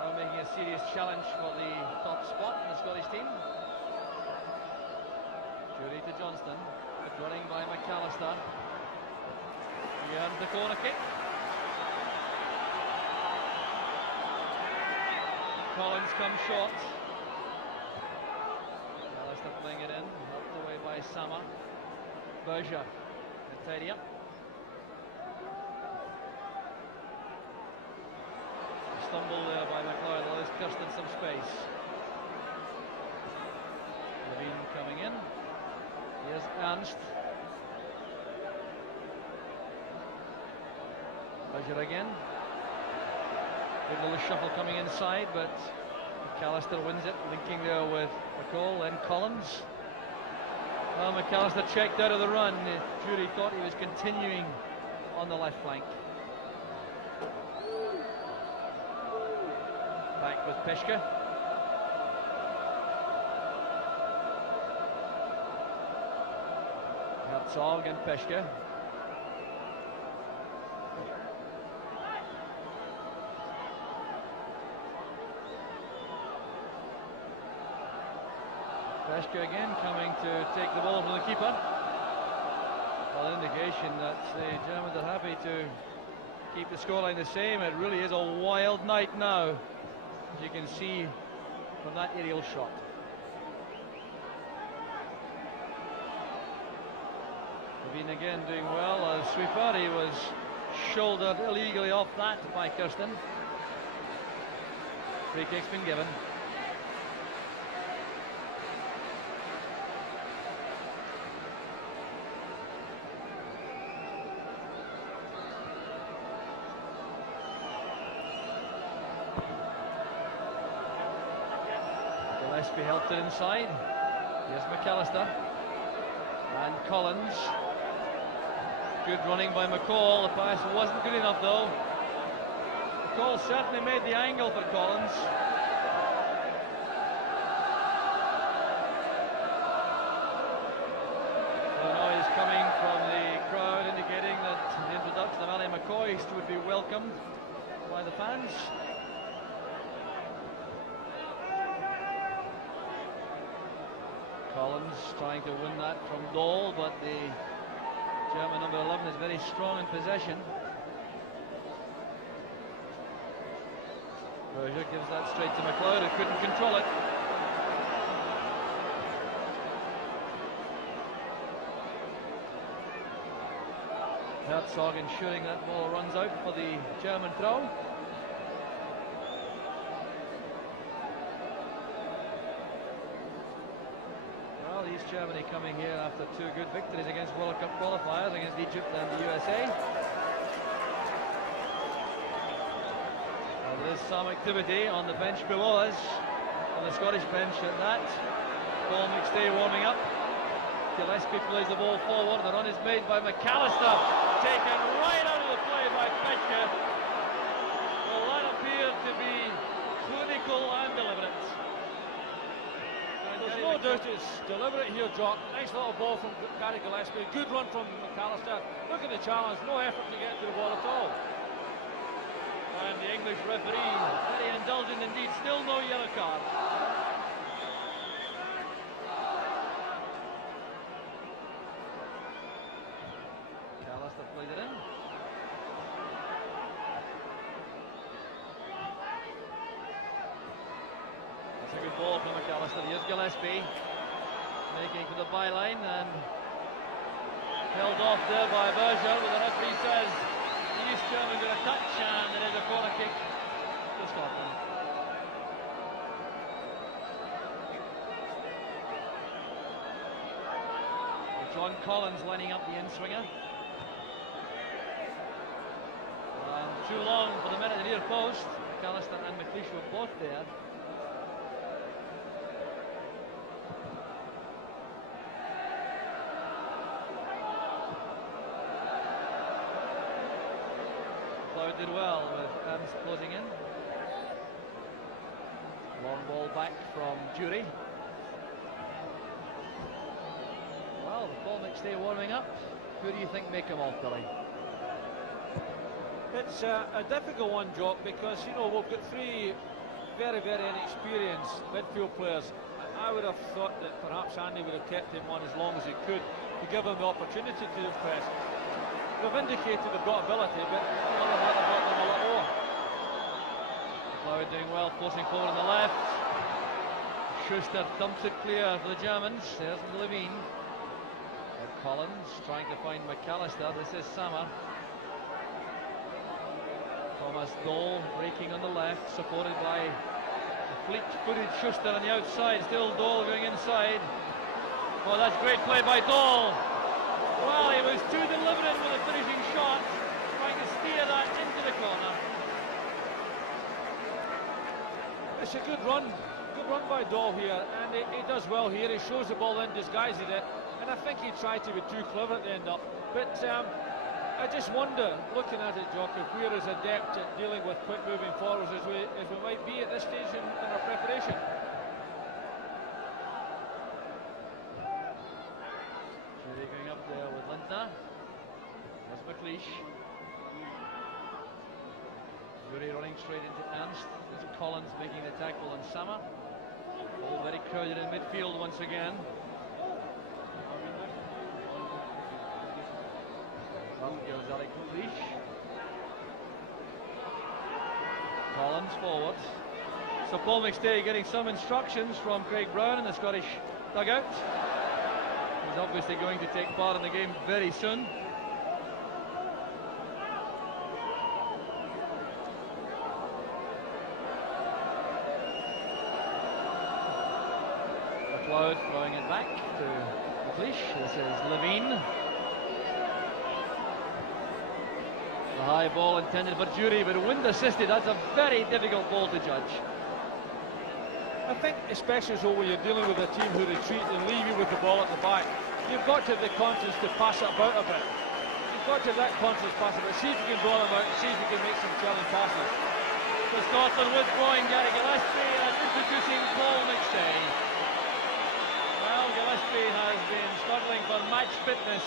Now making a serious challenge for the top spot in the Scottish team. Jury to Johnston. Good running by McAllister. He earned the corner kick. Collins comes short. McAllister playing it in. Helped away by Sama. Berger can tidy up. Stumble there by McLeod, allows Kirsten some space. Levine coming in. Here's Ernst. Berger again. Good little shuffle coming inside, but McAllister wins it, linking there with McCall, then Collins. Well, McAllister checked out of the run. The jury thought he was continuing on the left flank. Back with Peshka. Herzog and Peshka. Peshka again coming to take the ball from the keeper. Well, an indication that the Germans are happy to keep the scoreline the same. It really is a wild night now, as you can see from that aerial shot. Levine again doing well as sweeper. He was shouldered illegally off that by Kirsten. Free kick's been given. Gillespie helped it inside. Here's McAllister and Collins. Good running by McCall. The pass wasn't good enough though. McCall certainly made the angle for Collins. The noise coming from the crowd indicating that the introduction of Ali McCoist would be welcomed by the fans. Collins trying to win that from Dole, but the German number 11 is very strong in possession. Berger gives that straight to McLeod, who couldn't control it. Herzog ensuring that ball runs out for the German throw. East Germany coming here after 2 good victories against World Cup qualifiers against Egypt and the USA. Well, there's some activity on the bench below us, on the Scottish bench at that. Paul McStay warming up. Gillespie plays the ball forward. The run is made by McAllister, taken right out of the play by Peshka. Well, that appeared to be clinical and deliberate. There's no doubt it's deliberate here, Jock. Nice little ball from Gary Gillespie. Good run from McAllister. Look at the challenge. No effort to get to the ball at all. And the English referee, very indulgent indeed. Still no yellow card. McAllister plays it in. That's a good ball from McAllister. Here's Gillespie making for the byline and held off there by Berger, but the referee says the East Germans got a touch and it is a corner kick to Scotland. John Collins lining up the in-swinger. And too long for the men at the near post. McAllister and McLeish were both there. Did well with Ernst closing in. Long ball back from Jury. Well, the Paul McStay warming up. Who do you think make him off, Billy? It's a difficult one, Jock, because, you know, we've got three very, very inexperienced midfield players. I would have thought that perhaps Andy would have kept him on as long as he could to give him the opportunity to press. They've indicated they've got ability, but other than that, they've got them a lot more. McLeod doing well, forcing forward on the left. Schuster dumps it clear for the Germans. There's Levine. And Collins trying to find McAllister. This is Sammer. Thomas Dole breaking on the left, supported by the fleet-footed Schuster on the outside. Still Dole going inside. Oh, that's great play by Dole. Well, he was too deliberate with the finishing shot, trying to steer that into the corner. It's a good run by Dole here, and he does well here. He shows the ball then, disguises it, and I think he tried to be too clever at the end up. But I just wonder, looking at it, Jock, if we're as adept at dealing with quick moving forwards as we might be at this stage in our preparation. Jury going up there with Lindner. There's McLeish. Jury running straight into Ernst. There's Collins making the tackle on Sammer. All very crowded in midfield once again. Up goes Alec McLeish. Collins forward. So Paul McStay getting some instructions from Craig Brown in the Scottish dugout. He's obviously going to take part in the game very soon. McLeod throwing it back to McLeish. This is Levine. The high ball intended for Jury, but wind assisted. That's a very difficult ball to judge. I think, especially so when you're dealing with a team who retreat and leave you with the ball at the back, you've got to have the confidence to pass it about a bit. You've got to have that confidence to pass it about. See if you can draw them out, see if you can make some challenge passes. So Scotland withdrawing Gary Gillespie and introducing Paul McStay. Well, Gillespie has been struggling for match fitness.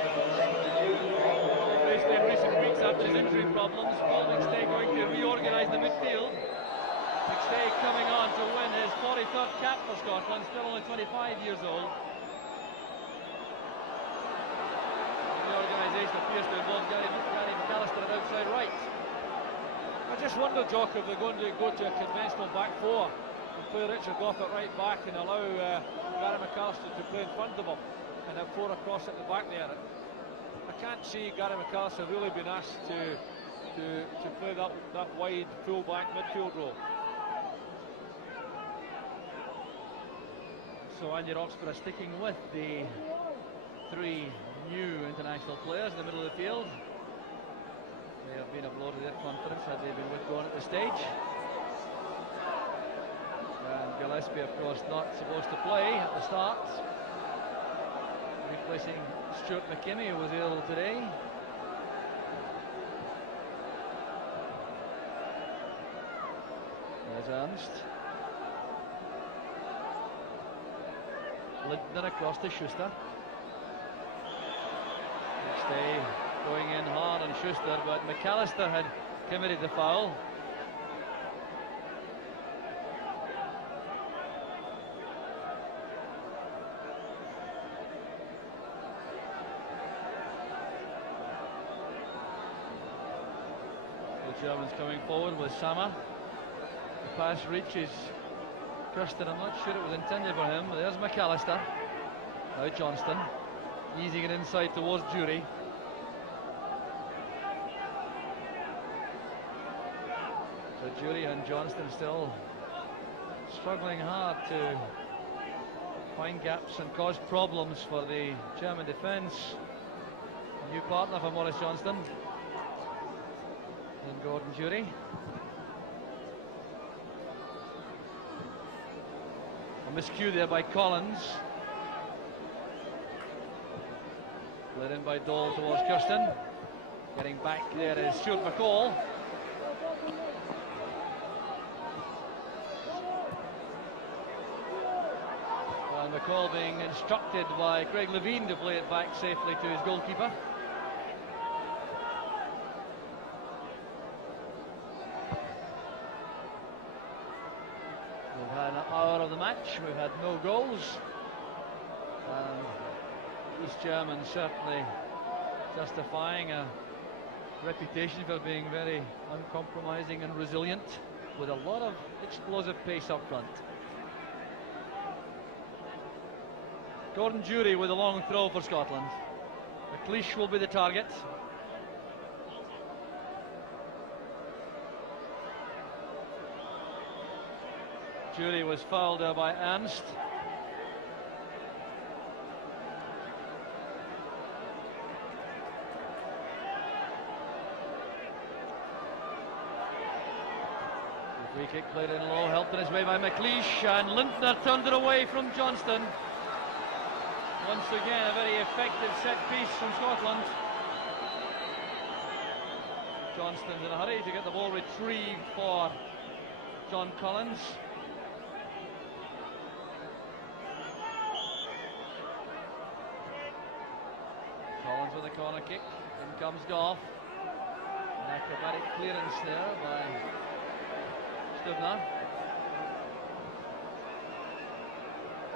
Obviously in recent weeks after his injury problems. Paul McStay going to reorganise the midfield. McStay coming on to win his 43rd cap for Scotland, still only 25 years old. The organisation appears to involve Gary McAllister at outside right. I just wonder, Jock, if they're going to go to a conventional back four and play Richard Goff at right back and allow Gary McAllister to play in front of him and have four across at the back there. I can't see Gary McAllister really being asked to play that wide full-back midfield role. So Andy Roxburgh sticking with the three new international players in the middle of the field. They have been a blow to their confidence had they been withdrawn at the stage. And Gillespie, of course, not supposed to play at the start. Replacing Stuart McKimmie, who was ill today. There's Ernst. Lindner across to Schuster. McStay going in hard on Schuster, but McAllister had committed the foul. The Germans coming forward with Sammer. The pass reaches Kirsten. I'm not sure it was intended for him. There's McAllister. Now Johnston easing it inside towards Jury. So Jury and Johnston still struggling hard to find gaps and cause problems for the German defence. New partner for Maurice Johnston and Gordon Jury. A miscue there by Collins. Led in by Dole towards Kirsten. Getting back there is Stuart McCall. McCall being instructed by Craig Levine to play it back safely to his goalkeeper. We've had an hour of the match, we've had no goals. East Germans certainly justifying a reputation for being very uncompromising and resilient, with a lot of explosive pace up front. Gordon Jury with a long throw for Scotland. McLeish will be the target. Jury was fouled there by Ernst. The free kick played in low, helped in his way by McLeish, and Lindner turned it away from Johnston. Once again, a very effective set piece from Scotland. Johnston's in a hurry to get the ball retrieved for John Collins. Collins with a corner kick. In comes Goff. An acrobatic clearance there by Stubner.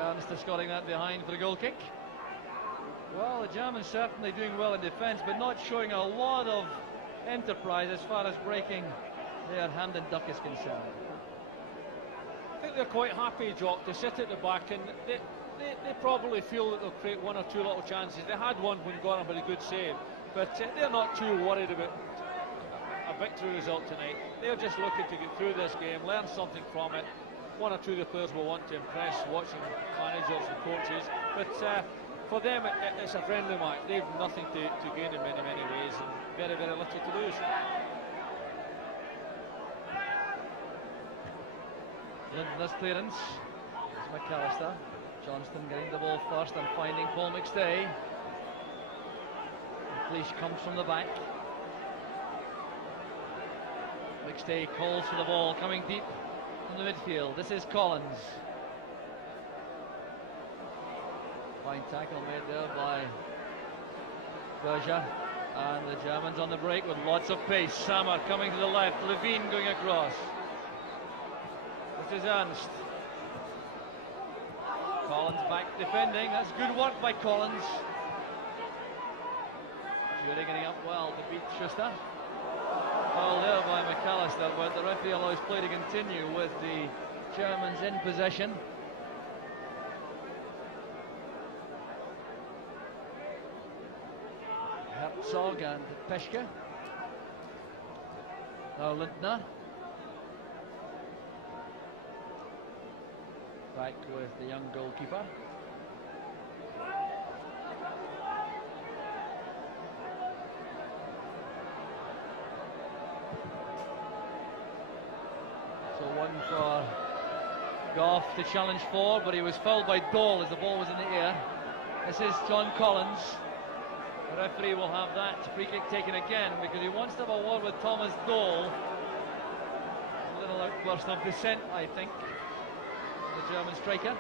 Ernst is scoring that behind for the goal kick. Well, the Germans certainly doing well in defence, but not showing a lot of enterprise as far as breaking their hand and duck is concerned. I think they're quite happy, Jock, to sit at the back, and they probably feel that they'll create one or two little chances. They had one when Gorham had a good save, but they're not too worried about a victory result tonight. They're just looking to get through this game, learn something from it. One or two of the players will want to impress watching managers and coaches, but for them it's a friendly match. They've nothing to gain in many ways, and very little to lose. Lindner's clearance. It's McAllister. Johnston getting the ball first and finding Paul McStay. McLeish comes from the back. McStay calls for the ball, coming deep from the midfield. This is Collins. Fine tackle made there by Berger. And the Germans on the break with lots of pace. Sammer coming to the left, Levine going across. This is Ernst. Collins back defending. That's good work by Collins. Jury getting up well to beat Schuster. Foul there by McAllister, but the referee allows play to continue with the Germans in possession. Herzog and Peschke. Now Lindner. Back with the young goalkeeper. So one for Goff to challenge for, but he was fouled by Dole as the ball was in the air. This is John Collins. The referee will have that free kick taken again because he wants to have a word with Thomas Dole. A little outburst of dissent, I think. The German striker.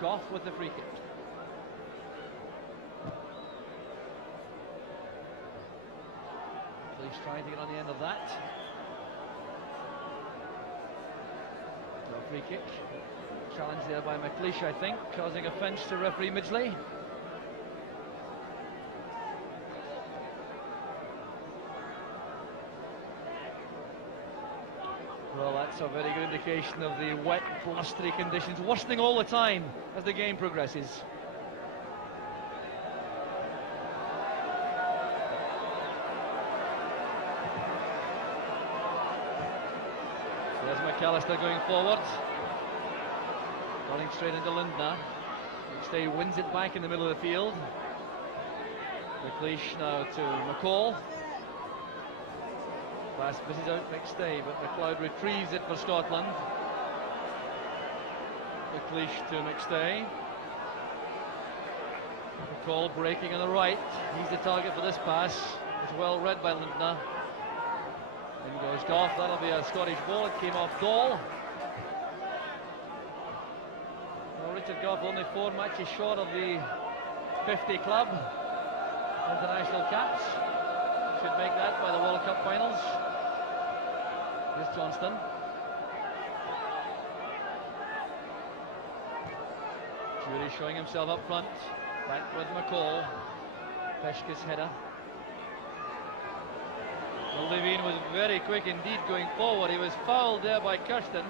Goff with the free kick. Please trying to get on the end of that. No free kick. Challenge there by McLeish, I think, causing offence to referee Midgley. Well, that's a very good indication of the wet, blustery conditions, worsening all the time as the game progresses. There's McAllister going forward. Running straight into Lindner. McStay wins it back in the middle of the field. McLeish now to McCall. Pass misses out McStay, but McLeod retrieves it for Scotland. McLeish to McStay. McCall breaking on the right. He's the target for this pass. It's well read by Lindner. goes Goff, that'll be a Scottish ball, it came off Dahl. Well, Richard Goff only 4 matches short of the 50 club international caps. Should make that by the World Cup finals. Here's Johnston. Jury showing himself up front. Back with McCall. Peshka's header. Well, Levine was very quick indeed going forward. He was fouled there by Kirsten.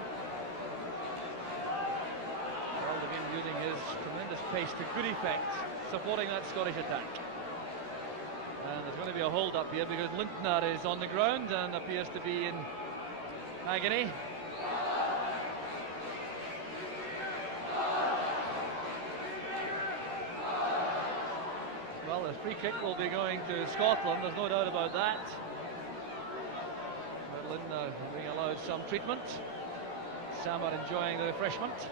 Well, Levine using his tremendous pace to good effect, supporting that Scottish attack. And there's going to be a hold up here because Lindner is on the ground and appears to be in agony. Well, the free kick will be going to Scotland, there's no doubt about that. But Lindner being allowed some treatment. Sammer enjoying the refreshment.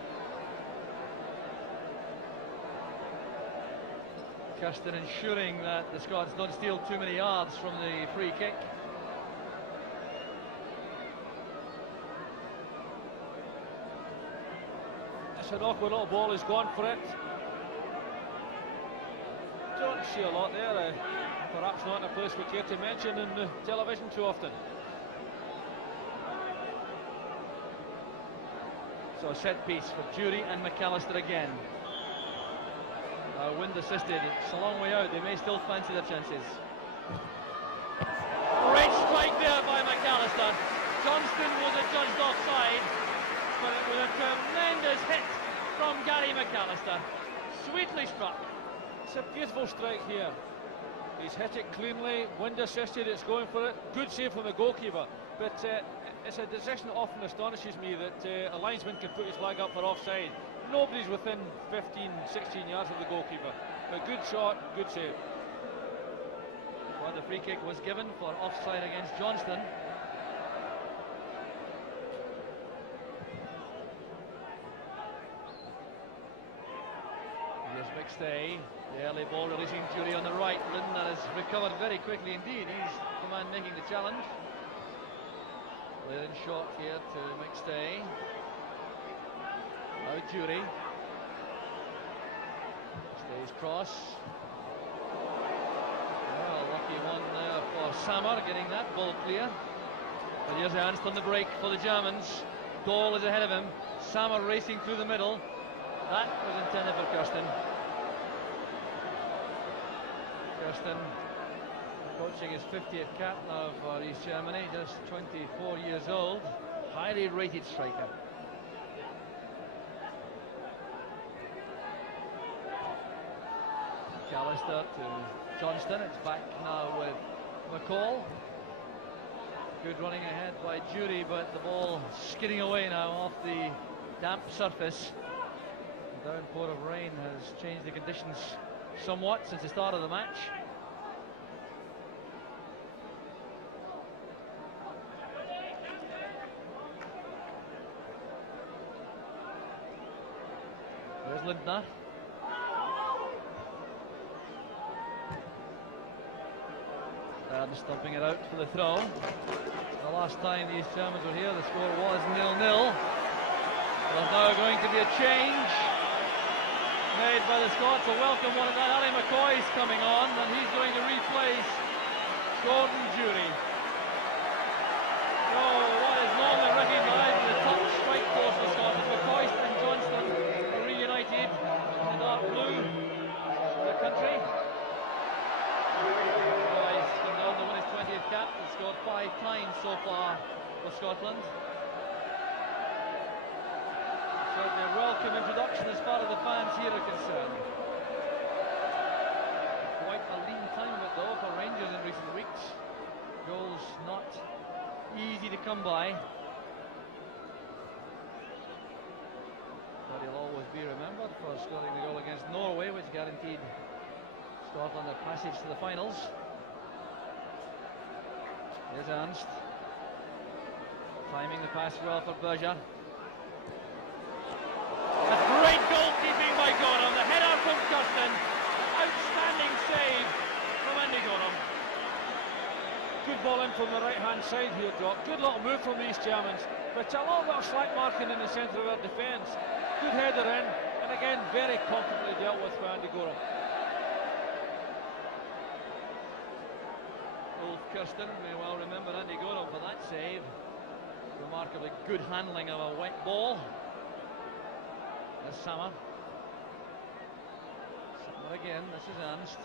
Kirsten ensuring that the Scots don't steal too many yards from the free kick. It's an awkward little ball, he's gone for it. Don't see a lot there, perhaps not in a place we care to mention in the television too often. So a set piece for Jury and McAllister again. Wind assisted, it's a long way out, they may still fancy their chances. Great strike there by McAllister. Johnston was adjudged offside, but it was a tremendous hit from Gary McAllister. Sweetly struck. It's a beautiful strike here. He's hit it cleanly, wind assisted, it's going for it. Good save from the goalkeeper, but it's a decision that often astonishes me that a linesman can put his flag up for offside. Nobody's within 15, 16 yards of the goalkeeper. A good shot, good save. Well, the free kick was given for offside against Johnston. Here's McStay. The early ball releasing Jury on the right. Lindner has recovered very quickly indeed. He's the man making the challenge. Played in short here to McStay. Now Jury. Stays cross. Well, lucky one there for Sammer getting that ball clear. But here's Ernst on the break for the Germans. Dahl is ahead of him. Sammer racing through the middle. That was intended for Kirsten. Kirsten coaching his 50th cap now for East Germany, just 24 years old. Highly rated striker. McAllister to Johnston, it's back now with McCall. Good running ahead by Jury, but the ball skidding away now off the damp surface. The downpour of rain has changed the conditions somewhat since the start of the match. There's Lindner. And stumping it out for the throw. The last time these Germans were here, the score was 0-0. There's now going to be a change made by the Scots. A welcome one of that. Ali McCoy's coming on, and he's going to replace Gordon Jury. Oh, what is normally recognised as the top strike force for Scotland. McCoy and Johnston are reunited in the dark blue of the country. McCoy's come down to win his 20th cap. He's scored 5 times so far for Scotland. Certainly a welcome introduction as far as the fans here are concerned. Quite a lean time of it though for Rangers in recent weeks. Goals not easy to come by. But he'll always be remembered for scoring the goal against Norway, which guaranteed Scotland a passage to the finals. Here's Ernst. Timing the pass well for Berger. A great goalkeeping by Gorham. The header from Kirsten. Outstanding save from Andy Gorham. Good ball in from the right-hand side here, Doc. Good little move from these Germans, but a little bit of slack marking in the centre of our defence. Good header in, and again, very comfortably dealt with by Andy Gorham. Ulf Kirsten may well remember Andy Gorham for that save. Remarkably good handling of a wet ball. There's Sammer. Sammer again, this is Ernst.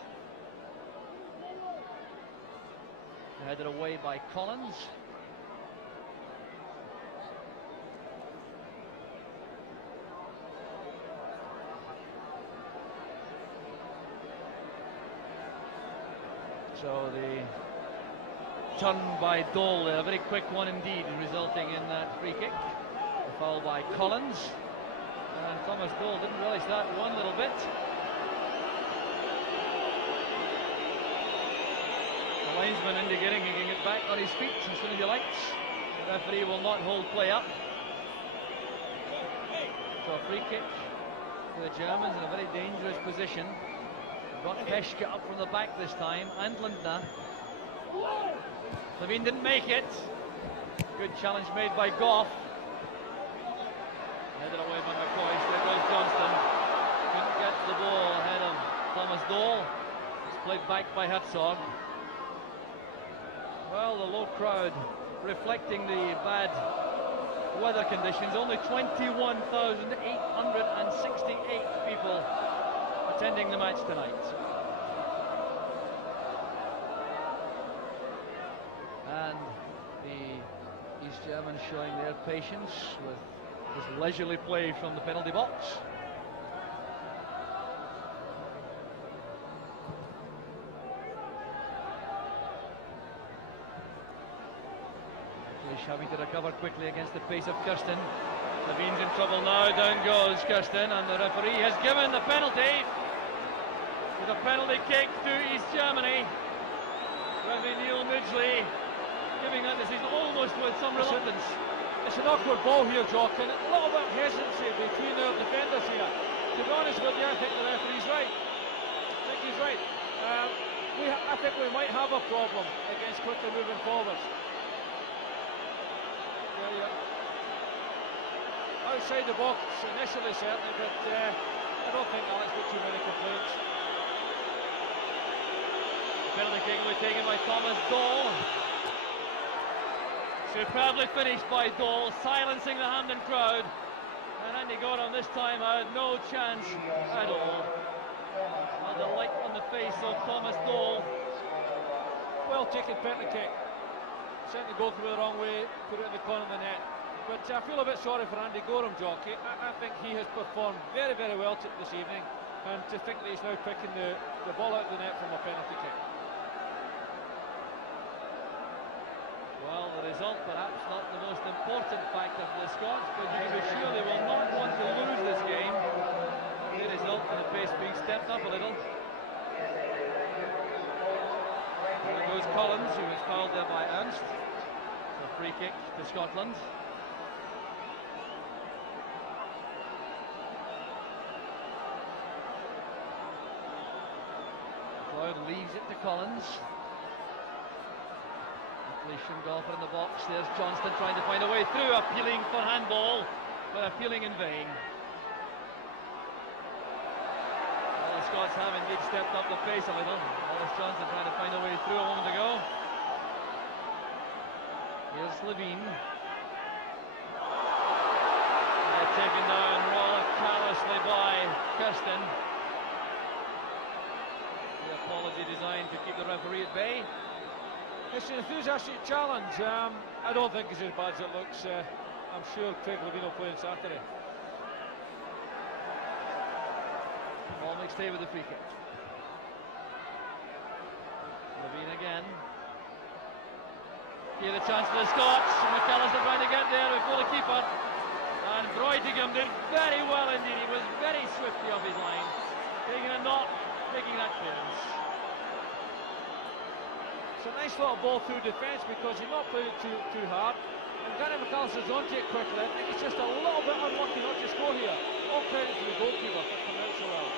Headed away by Collins. So the turn by Dole, a very quick one indeed, resulting in that free kick. The foul by Collins. And Thomas Dole didn't relish that one little bit. The linesman indicating he can get back on his feet as soon as he likes. The referee will not hold play up. So a free kick for the Germans in a very dangerous position. Got Peschke up from the back this time, and Lindner. Levine didn't make it. Good challenge made by Goff. Headed away by McCoy, there goes Johnston. Couldn't get the ball ahead of Thomas Dole. It's played back by Herzog. Well, the low crowd reflecting the bad weather conditions. Only 21,868 people attending the match tonight. And the East Germans showing their patience with this leisurely play from the penalty box. Having to recover quickly against the pace of Kirsten. Levine's in trouble now, down goes Kirsten, and the referee has given the penalty. With a penalty kick to East Germany. Referee Neil Midgley giving that decision almost with some reluctance. It's an awkward ball here, Jock, and a little bit of hesitancy between their defenders here. To be honest with you, I think the referee's right. I think he's right. I think we might have a problem against quickly moving forwards. Yeah. Outside the box initially, certainly, but I don't think Alex got too many complaints. Penalty kick will be taken by Thomas Dole. Superbly finished by Dole, silencing the Hampden crowd. And Andy Gorham this time had no chance at all. And the light on the face of Thomas Dole. Well taken penalty kick. Sent the goalkeeper the wrong way, put it in the corner of the net. But I feel a bit sorry for Andy Gorham, Jockey. I think he has performed very, very well this evening. And to think that he's now picking the ball out of the net from a penalty kick. Well, the result perhaps not the most important factor for the Scots, but you can be sure they will not want to lose this game. The result and the pace being stepped up a little. There goes Collins, who was fouled there by Ernst. So a free kick to Scotland. Cloud leaves it to Collins. Golfer in the box. There's Johnston trying to find a way through, appealing for handball, but appealing in vain. Well, the Scots have indeed stepped up the pace a little. Wallace Johnston trying to find a way through a moment ago. Here's Levine. Taken down rather callously by Kirsten. The apology designed to keep the referee at bay. It's an enthusiastic challenge. I don't think it's as bad as it looks. I'm sure Craig Levine will play on Saturday. Ball makes stay with the free kick. Levine again. Here the chance for the Scots. McAllister trying to get there before the keeper. And Broitingham did very well indeed. He was very swiftly off his line. Taking a knot, making that clearance. It's a nice little ball through defence because he's not playing it too hard. And Gary McAllister's onto it quickly. I think it's just a little bit unlucky not to score here. All credit to the goalkeeper for coming out so well.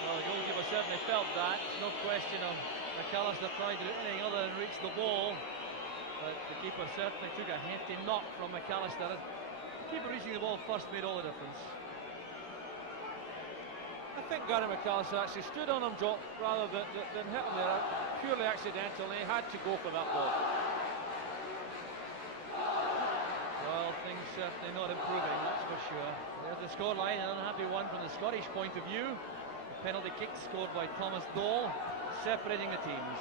Well, the goalkeeper certainly felt that. No question of McAllister trying to do anything other than reach the ball. But the keeper certainly took a hefty knock from McAllister. The keeper reaching the ball first made all the difference. I think Gary McAllister actually stood on him, Jock, rather than hit him there, purely accidental, and he had to go for that ball. Well, things certainly not improving, that's for sure. There's the scoreline, an unhappy one from the Scottish point of view. A penalty kick scored by Thomas Dole, separating the teams.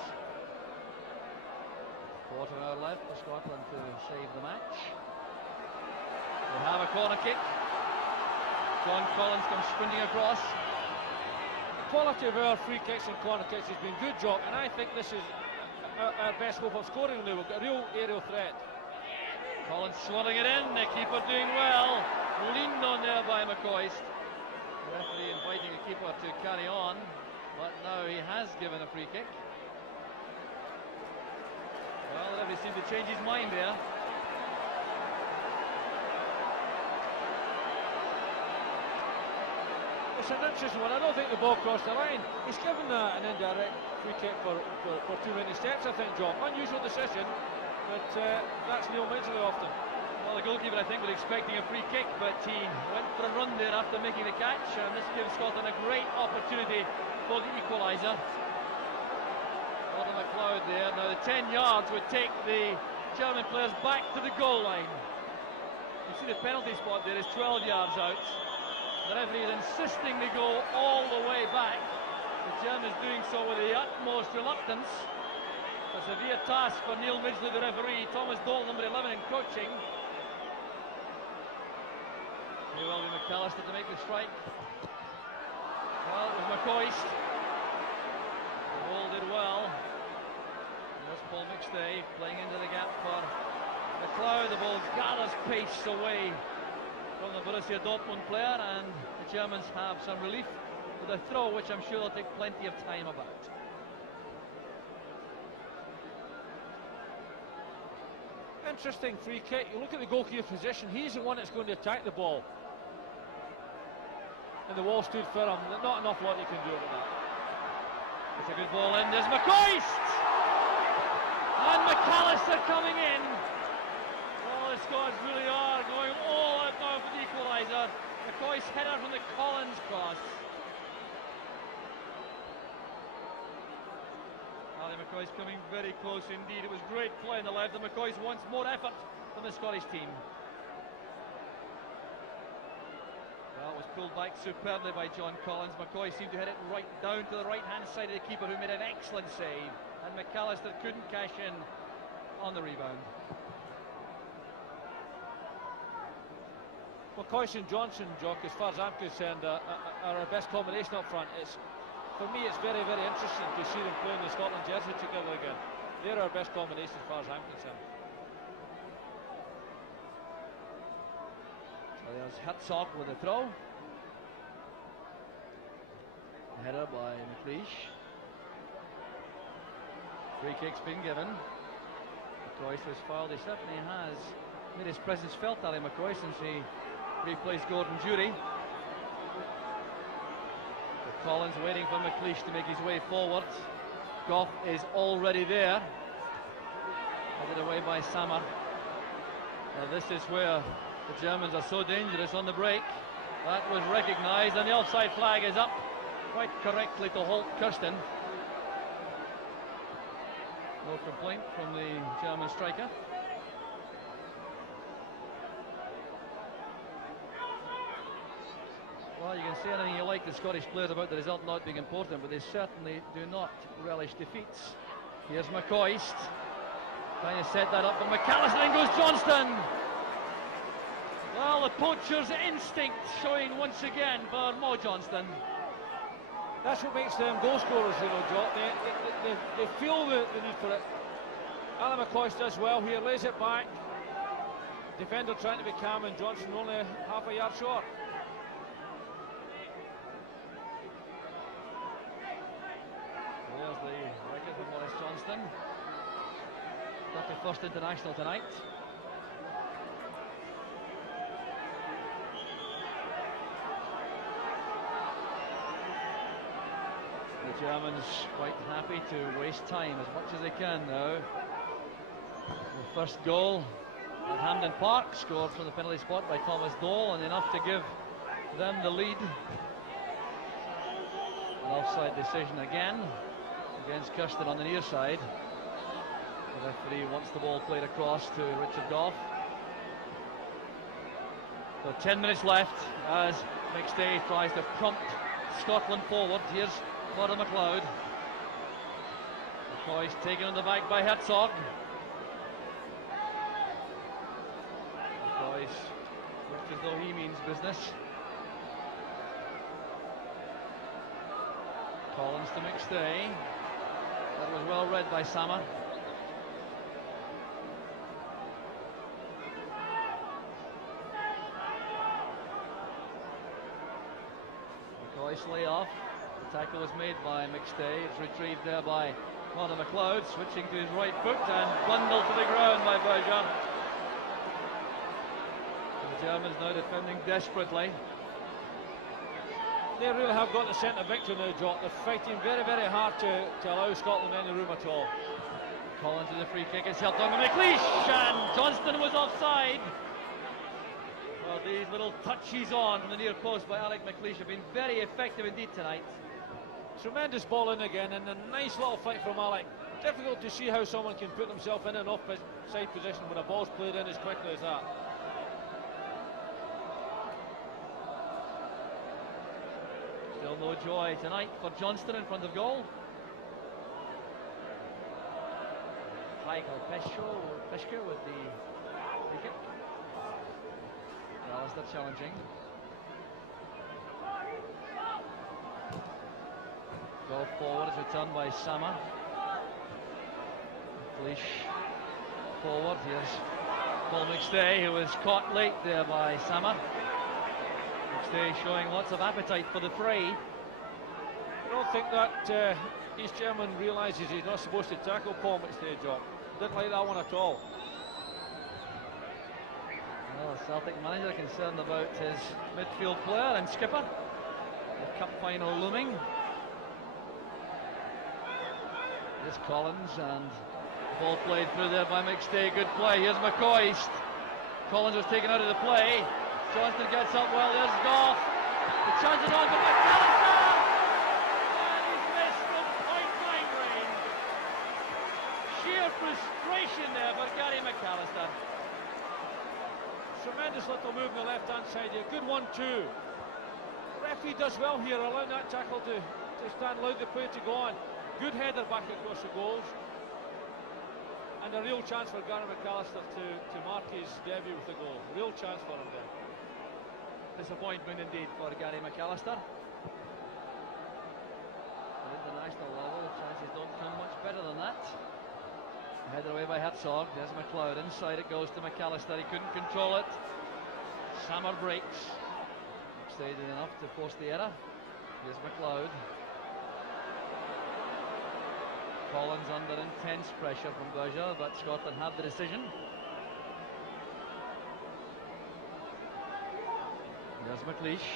Quarter hour left for Scotland to save the match. We have a corner kick. John Collins comes sprinting across. The quality of our free kicks and corner kicks has been good, Jock, and I think this is our best hope of scoring now. We've got a real aerial threat. Collins swirling it in, the keeper doing well. Leaned on there by McCoist. The referee inviting the keeper to carry on, but now he has given a free kick. Well, the referee seemed to change his mind there. It's an interesting one. I don't think the ball crossed the line. He's given an indirect free kick for too many steps, I think, John. Unusual decision, but that's Neil Midgley often. Well, the goalkeeper, I think, was expecting a free kick, but he went for a run there after making the catch, and this gives Scotland a great opportunity for the equaliser. Gordon McLeod there. Now the 10 yards would take the German players back to the goal line. You see the penalty spot there is 12 yards out. The referee is insisting they go all the way back. The Germans doing so with the utmost reluctance. A severe task for Neil Midgley, the referee. Thomas Dole, number 11, encroaching. Here will be McAllister to make the strike. Well, it was McCoist. The ball did well. And there's Paul McStay playing into the gap for McLeod. The ball gathers pace away from the Borussia Dortmund player, and the Germans have some relief with a throw, which I'm sure they'll take plenty of time about. Interesting free kick. You look at the goalkeeper's position, he's the one that's going to attack the ball. And the wall stood firm. Not enough lot you can do about that. It's a good ball in. There's McCoist! And McAllister coming in. Oh, the Scots really are going all out now for the equaliser. McCoist's header from the Collins cross. Ali McCoist coming very close indeed. It was great play on the left, and McCoist wants more effort from the Scottish team. Well, it was pulled back superbly by John Collins. McCoy seemed to hit it right down to the right-hand side of the keeper, who made an excellent save, and McAllister couldn't cash in on the rebound. McCoist and Johnson, Jock, as far as I'm concerned, are our best combination up front. For me, it's very, very interesting to see them playing the Scotland jersey together again. They're our best combination as far as I'm concerned. So there's Herzog with a throw. Header by McLeish. Free kick's been given. McCoist was fouled. He certainly has made his presence felt, Ali McCoist, since he replaced Gordon Jury. Collins waiting for McLeish to make his way forward. Goff is already there. Headed away by Sammer. Now this is where the Germans are so dangerous on the break. That was recognised, and the offside flag is up quite correctly to halt Kirsten. No complaint from the German striker. Well, you can say anything you like to Scottish players about the result not being important, but they certainly do not relish defeats. Here's McCoist trying to set that up for McAllister, and goes Johnston. Well, the poacher's instinct showing once again for Mo Johnston. That's what makes them goal scorers, you know, Jock. They feel the need for it. Alan McCoist does well here, lays it back. Defender trying to be calm, and Johnson only half a yard short. There's the record for Maurice Johnston. 31st international tonight. The Germans quite happy to waste time as much as they can now. The first goal at Hampden Park, scored from the penalty spot by Thomas Dole, and enough to give them the lead. An offside decision again against Kirsten on the near side. The referee wants the ball played across to Richard Goff. So 10 minutes left as McStay tries to prompt Scotland forward. Here's Connor McLeod. McCoy's taken on the back by Herzog. McCoy's looks as though he means business. Collins to McStay. That was well read by Sama. McCoy's lay off. The tackle was made by McStay. It's retrieved there by Connor McLeod, switching to his right foot and bundled to the ground by Berger. The Germans now defending desperately. They really have got the centre victory now, Jock. They're fighting very, very hard to allow Scotland any room at all. Collins with a free kick. It's helped on by McLeish, and Johnston was offside. Well, these little touches on from the near post by Alec McLeish have been very effective indeed tonight. Tremendous ball in again, and a nice little flick from Alec. Difficult to see how someone can put themselves in an offside position when a ball's played in as quickly as that. Still no joy tonight for Johnston in front of goal. Michael Peschke with the free kick. Alistair challenging. Goal forward is returned by Sama. Leash forward. Here's Paul McStay, who was caught late there by Sama. McStay showing lots of appetite for the fray. I don't think that East German realises he's not supposed to tackle Paul McStay, Jock. Didn't like that one at all. Well, the Celtic manager concerned about his midfield player and skipper. The cup final looming. Here's Collins, and the ball played through there by McStay. Good play. Here's McCoist. Collins was taken out of the play. Johnston gets up well. There's Goff. The chance is on for McAllister. And he's missed from point-blank range. Sheer frustration there for Gary McAllister. Tremendous little move on the left-hand side here. Good 1-2. Referee does well here, allowing that tackle to stand, allow the play to go on. Good header back across the goals. And a real chance for Gary McAllister to mark his debut with a goal. Real chance for him there. Disappointment indeed for Gary McAllister. At international level, chances don't come much better than that. Headed away by Herzog. There's McLeod. Inside it goes to McAllister. He couldn't control it. Sammer breaks. Stayed in enough to force the error. Here's McLeod. Collins under intense pressure from Berger, but Scotland had the decision. There's McLeish.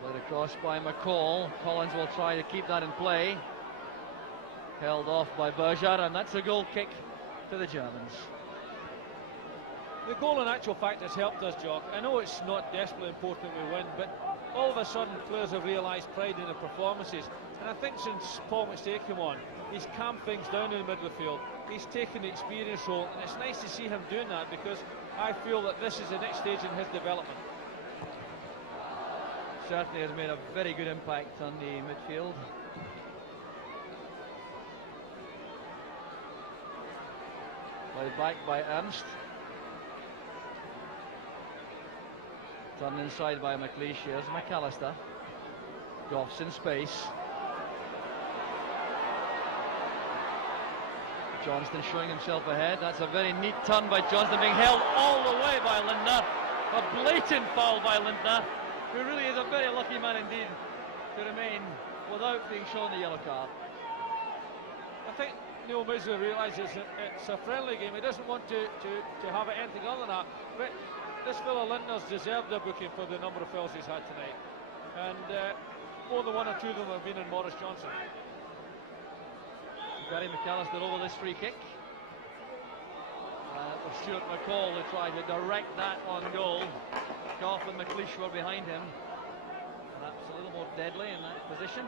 Played across by McCall. Collins will try to keep that in play. Held off by Berger, and that's a goal kick to the Germans. The goal in actual fact has helped us, Jock. I know it's not desperately important we win, but all of a sudden players have realised pride in their performances. And I think since Paul McStay came on, he's calmed things down in the midfield. He's taken the experience role, and it's nice to see him doing that, because I feel that this is the next stage in his development. Certainly has made a very good impact on the midfield. Played back by Ernst. Turned inside by McLeish. Here's McAllister. Goff's in space. Johnston showing himself ahead. That's a very neat turn by Johnston, being held all the way by Lindner. A blatant foul by Lindner, who really is a very lucky man indeed to remain without being shown the yellow card. I think Neil Midgley realises it's a friendly game. He doesn't want to have it anything other than that. But this fellow Lindner's deserved a booking for the number of fouls he's had tonight. and more than one or two of them have been in Morris Johnson. Gary McAllister over this free kick. It was Stuart McCall who tried to direct that on goal. Goff and McLeish were behind him. Perhaps a little more deadly in that position.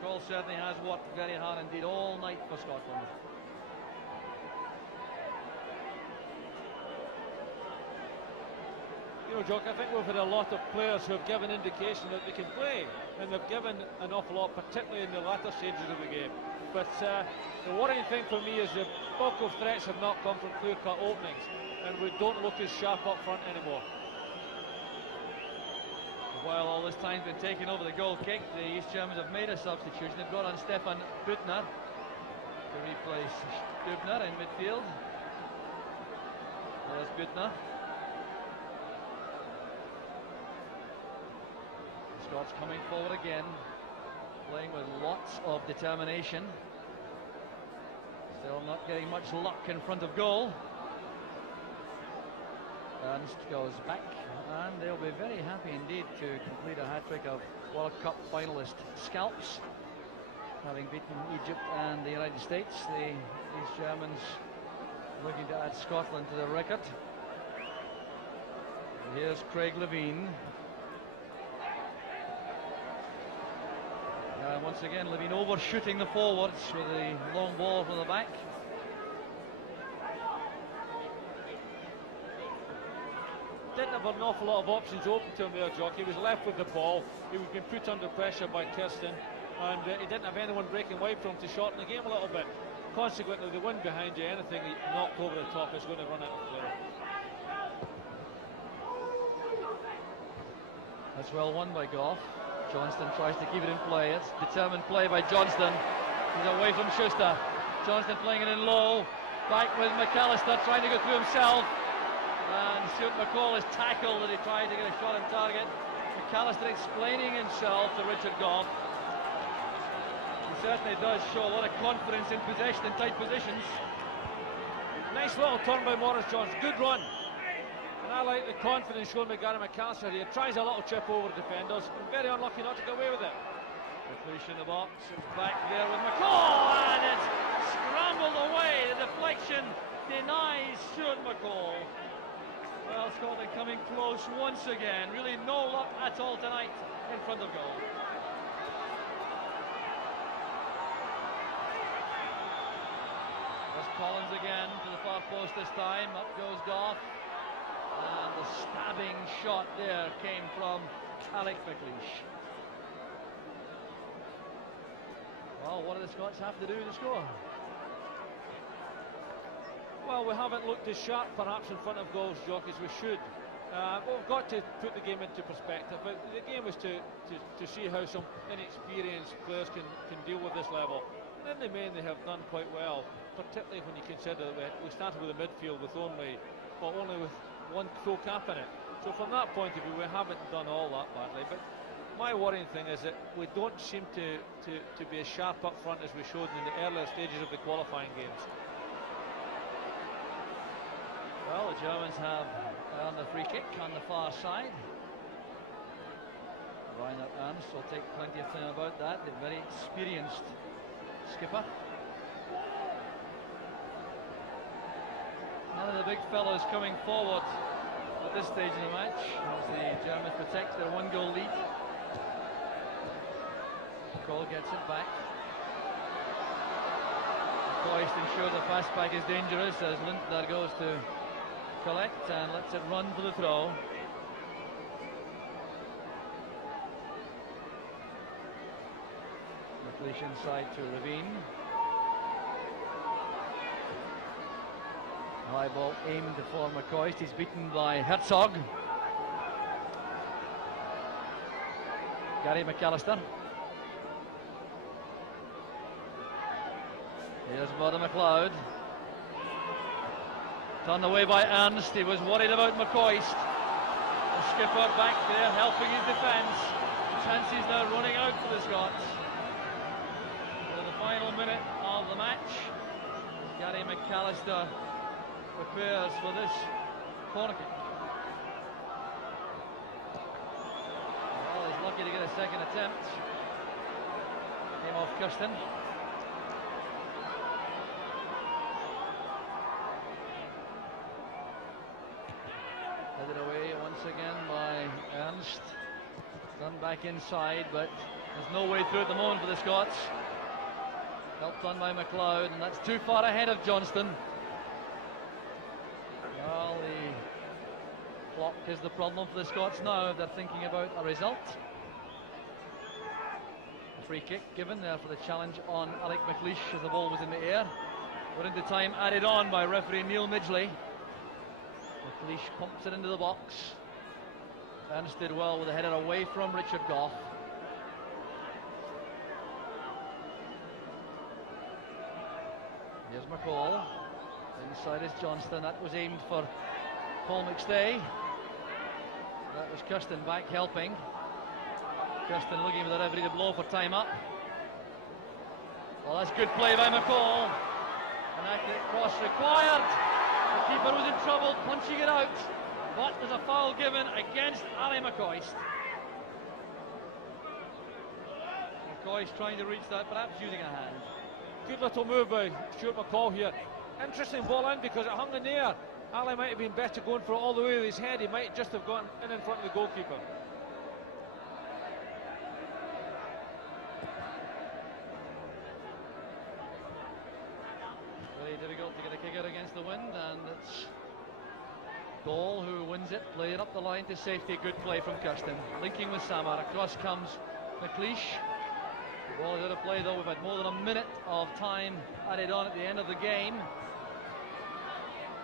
McCall certainly has worked very hard indeed all night for Scotland. You know, Jock, I think we've had a lot of players who have given indication that they can play, and they've given an awful lot, particularly in the latter stages of the game. But the worrying thing for me is the bulk of threats have not come from clear-cut openings, and we don't look as sharp up front anymore. While all this time's been taken over the goal kick, the East Germans have made a substitution. They've brought on Stefan Büttner to replace Dubner in midfield. There's Büttner. The Scots coming forward again, playing with lots of determination. Still not getting much luck in front of goal. Ernst goes back, and they'll be very happy indeed to complete a hat-trick of World Cup finalist scalps. Having beaten Egypt and the United States, the East Germans looking to add Scotland to the record. And here's Craig Levine. Once again, Levine overshooting the forwards with the long ball from the back. Didn't have an awful lot of options open to him there, Jock. He was left with the ball. He was being put under pressure by Kirsten, and he didn't have anyone breaking wide for him to shorten the game a little bit. Consequently, the wind behind you, anything knocked over the top is going to run out of play. That's well won by Goff. Johnston tries to keep it in play. It's determined play by Johnston. He's away from Schuster. Johnston playing it in low. Back with McAllister trying to go through himself. And Stuart McCall is tackled as he tried to get a shot on target. McAllister explaining himself to Richard Goff. He certainly does show a lot of confidence in possession in tight positions. Nice little turn by Morris Johnson. Good run. And I like the confidence shown by Gary McAllister here. Tries a little chip over defenders. And very unlucky not to get away with it. McLeish in the box. It's back there with McCall. And it's scrambled away. The deflection denies Stuart McCall. Well, Scotland coming close once again. Really no luck at all tonight in front of goal. There's Collins again to the far post this time. Up goes Goff. And the stabbing shot there came from Alec McLeish. Well, what do the Scots have to do to score? Well, we haven't looked as sharp perhaps in front of goals, Jock, as we should. But we've got to put the game into perspective. But the game is to see how some inexperienced players can deal with this level. And in the main, they have done quite well, particularly when you consider that we started with a midfield with only with one full cap in it. So from that point of view, we haven't done all that badly. But my worrying thing is that we don't seem to be as sharp up front as we showed in the earlier stages of the qualifying games. Well, the Germans have earned a free kick on the far side. Rainer Ernst will take plenty of time about that, the very experienced skipper. None of the big fellows coming forward at this stage of the match as the Germans protect their one-goal lead. Cole gets it back. Coist ensures a fast back is dangerous as Lindner goes to collect and lets it run for the throw. McLeish inside to Ravine. High ball aimed for McCoist. He's beaten by Herzog. Gary McAllister. Here's Border McLeod. Turned away by Ernst. He was worried about McCoist. The skipper back there helping his defence. Chances now running out for the Scots. For the final minute of the match, Gary McAllister prepares for this corner kick. Well, he's second attempt. Came off Kirsten. Headed away once again by Ernst. Done back inside, but there's no way through at the moment for the Scots. Helped on by McLeod, and that's too far ahead of Johnston. Well, the clock is the problem for the Scots now if they're thinking about a result. A free kick given there for the challenge on Alec McLeish as the ball was in the air. We're into time added on by referee Neil Midgley. McLeish pumps it into the box. Ernst did well with a header away from Richard Goff. Here's McCall. Inside is Johnston. That was aimed for Paul McStay. That was Kirsten back helping. Kirsten looking for the referee to blow for time up. Well, that's good play by McCall. An accurate cross required. The keeper was in trouble, punching it out. But there's a foul given against Ali McCoist. McCoist trying to reach that, perhaps using a hand. Good little move by Stuart McCall here. Interesting ball in because it hung in the air. Ali might have been better going for it all the way with his head. He might just have gone in front of the goalkeeper. Very difficult to get a kick out against the wind, and it's Dole who wins it, playing up the line to safety. Good play from Kirsten. Linking with Samar. Across comes McLeish. The ball is out of play though. We've had more than a minute of time added on at the end of the game.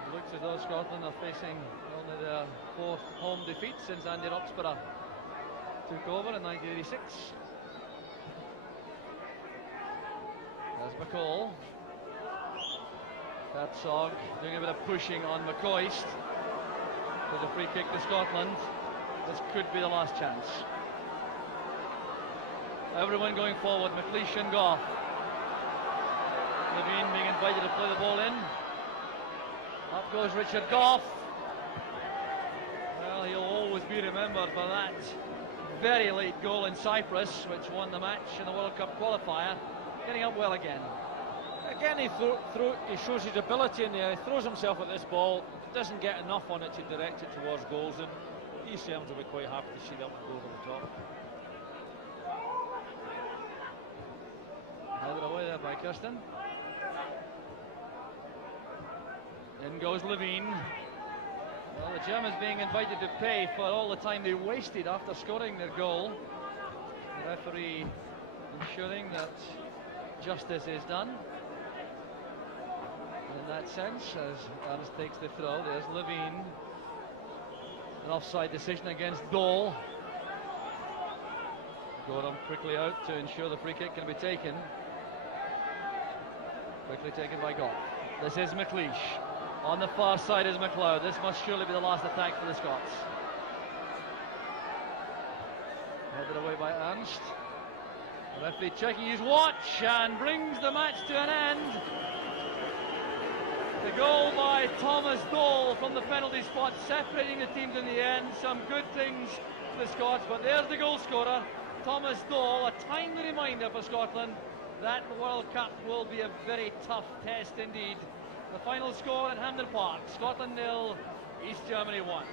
It looks as though Scotland are facing only their fourth home defeat since Andy Roxburgh took over in 1986. There's McCall. Herzog doing a bit of pushing on McCoist. There's a free kick to Scotland. This could be the last chance. Everyone going forward, McLeish and Goff. Levine being invited to play the ball in. Up goes Richard Goff. Well, he'll always be remembered for that very late goal in Cyprus, which won the match in the World Cup qualifier. Getting up well again. Again, he shows his ability in there. He throws himself at this ball, doesn't get enough on it to direct it towards goals, and these Serms will be quite happy to see that one go over the top. Headed away there by Kirsten. In goes Levine. Well, the Germans being invited to pay for all the time they wasted after scoring their goal. The referee ensuring that justice is done. In that sense, as Ernst takes the throw, there's Levine. An offside decision against Dole. Gorham quickly out to ensure the free kick can be taken. Quickly taken by Goff. This is McLeish. On the far side is McLeod. This must surely be the last attack for the Scots. Headed away by Ernst. The referee checking his watch and brings the match to an end. The goal by Thomas Dole from the penalty spot, separating the teams in the end. Some good things for the Scots, but there's the goal scorer, Thomas Dole. A timely reminder for Scotland that the World Cup will be a very tough test indeed. The final score at Hampden Park, Scotland 0, East Germany 1.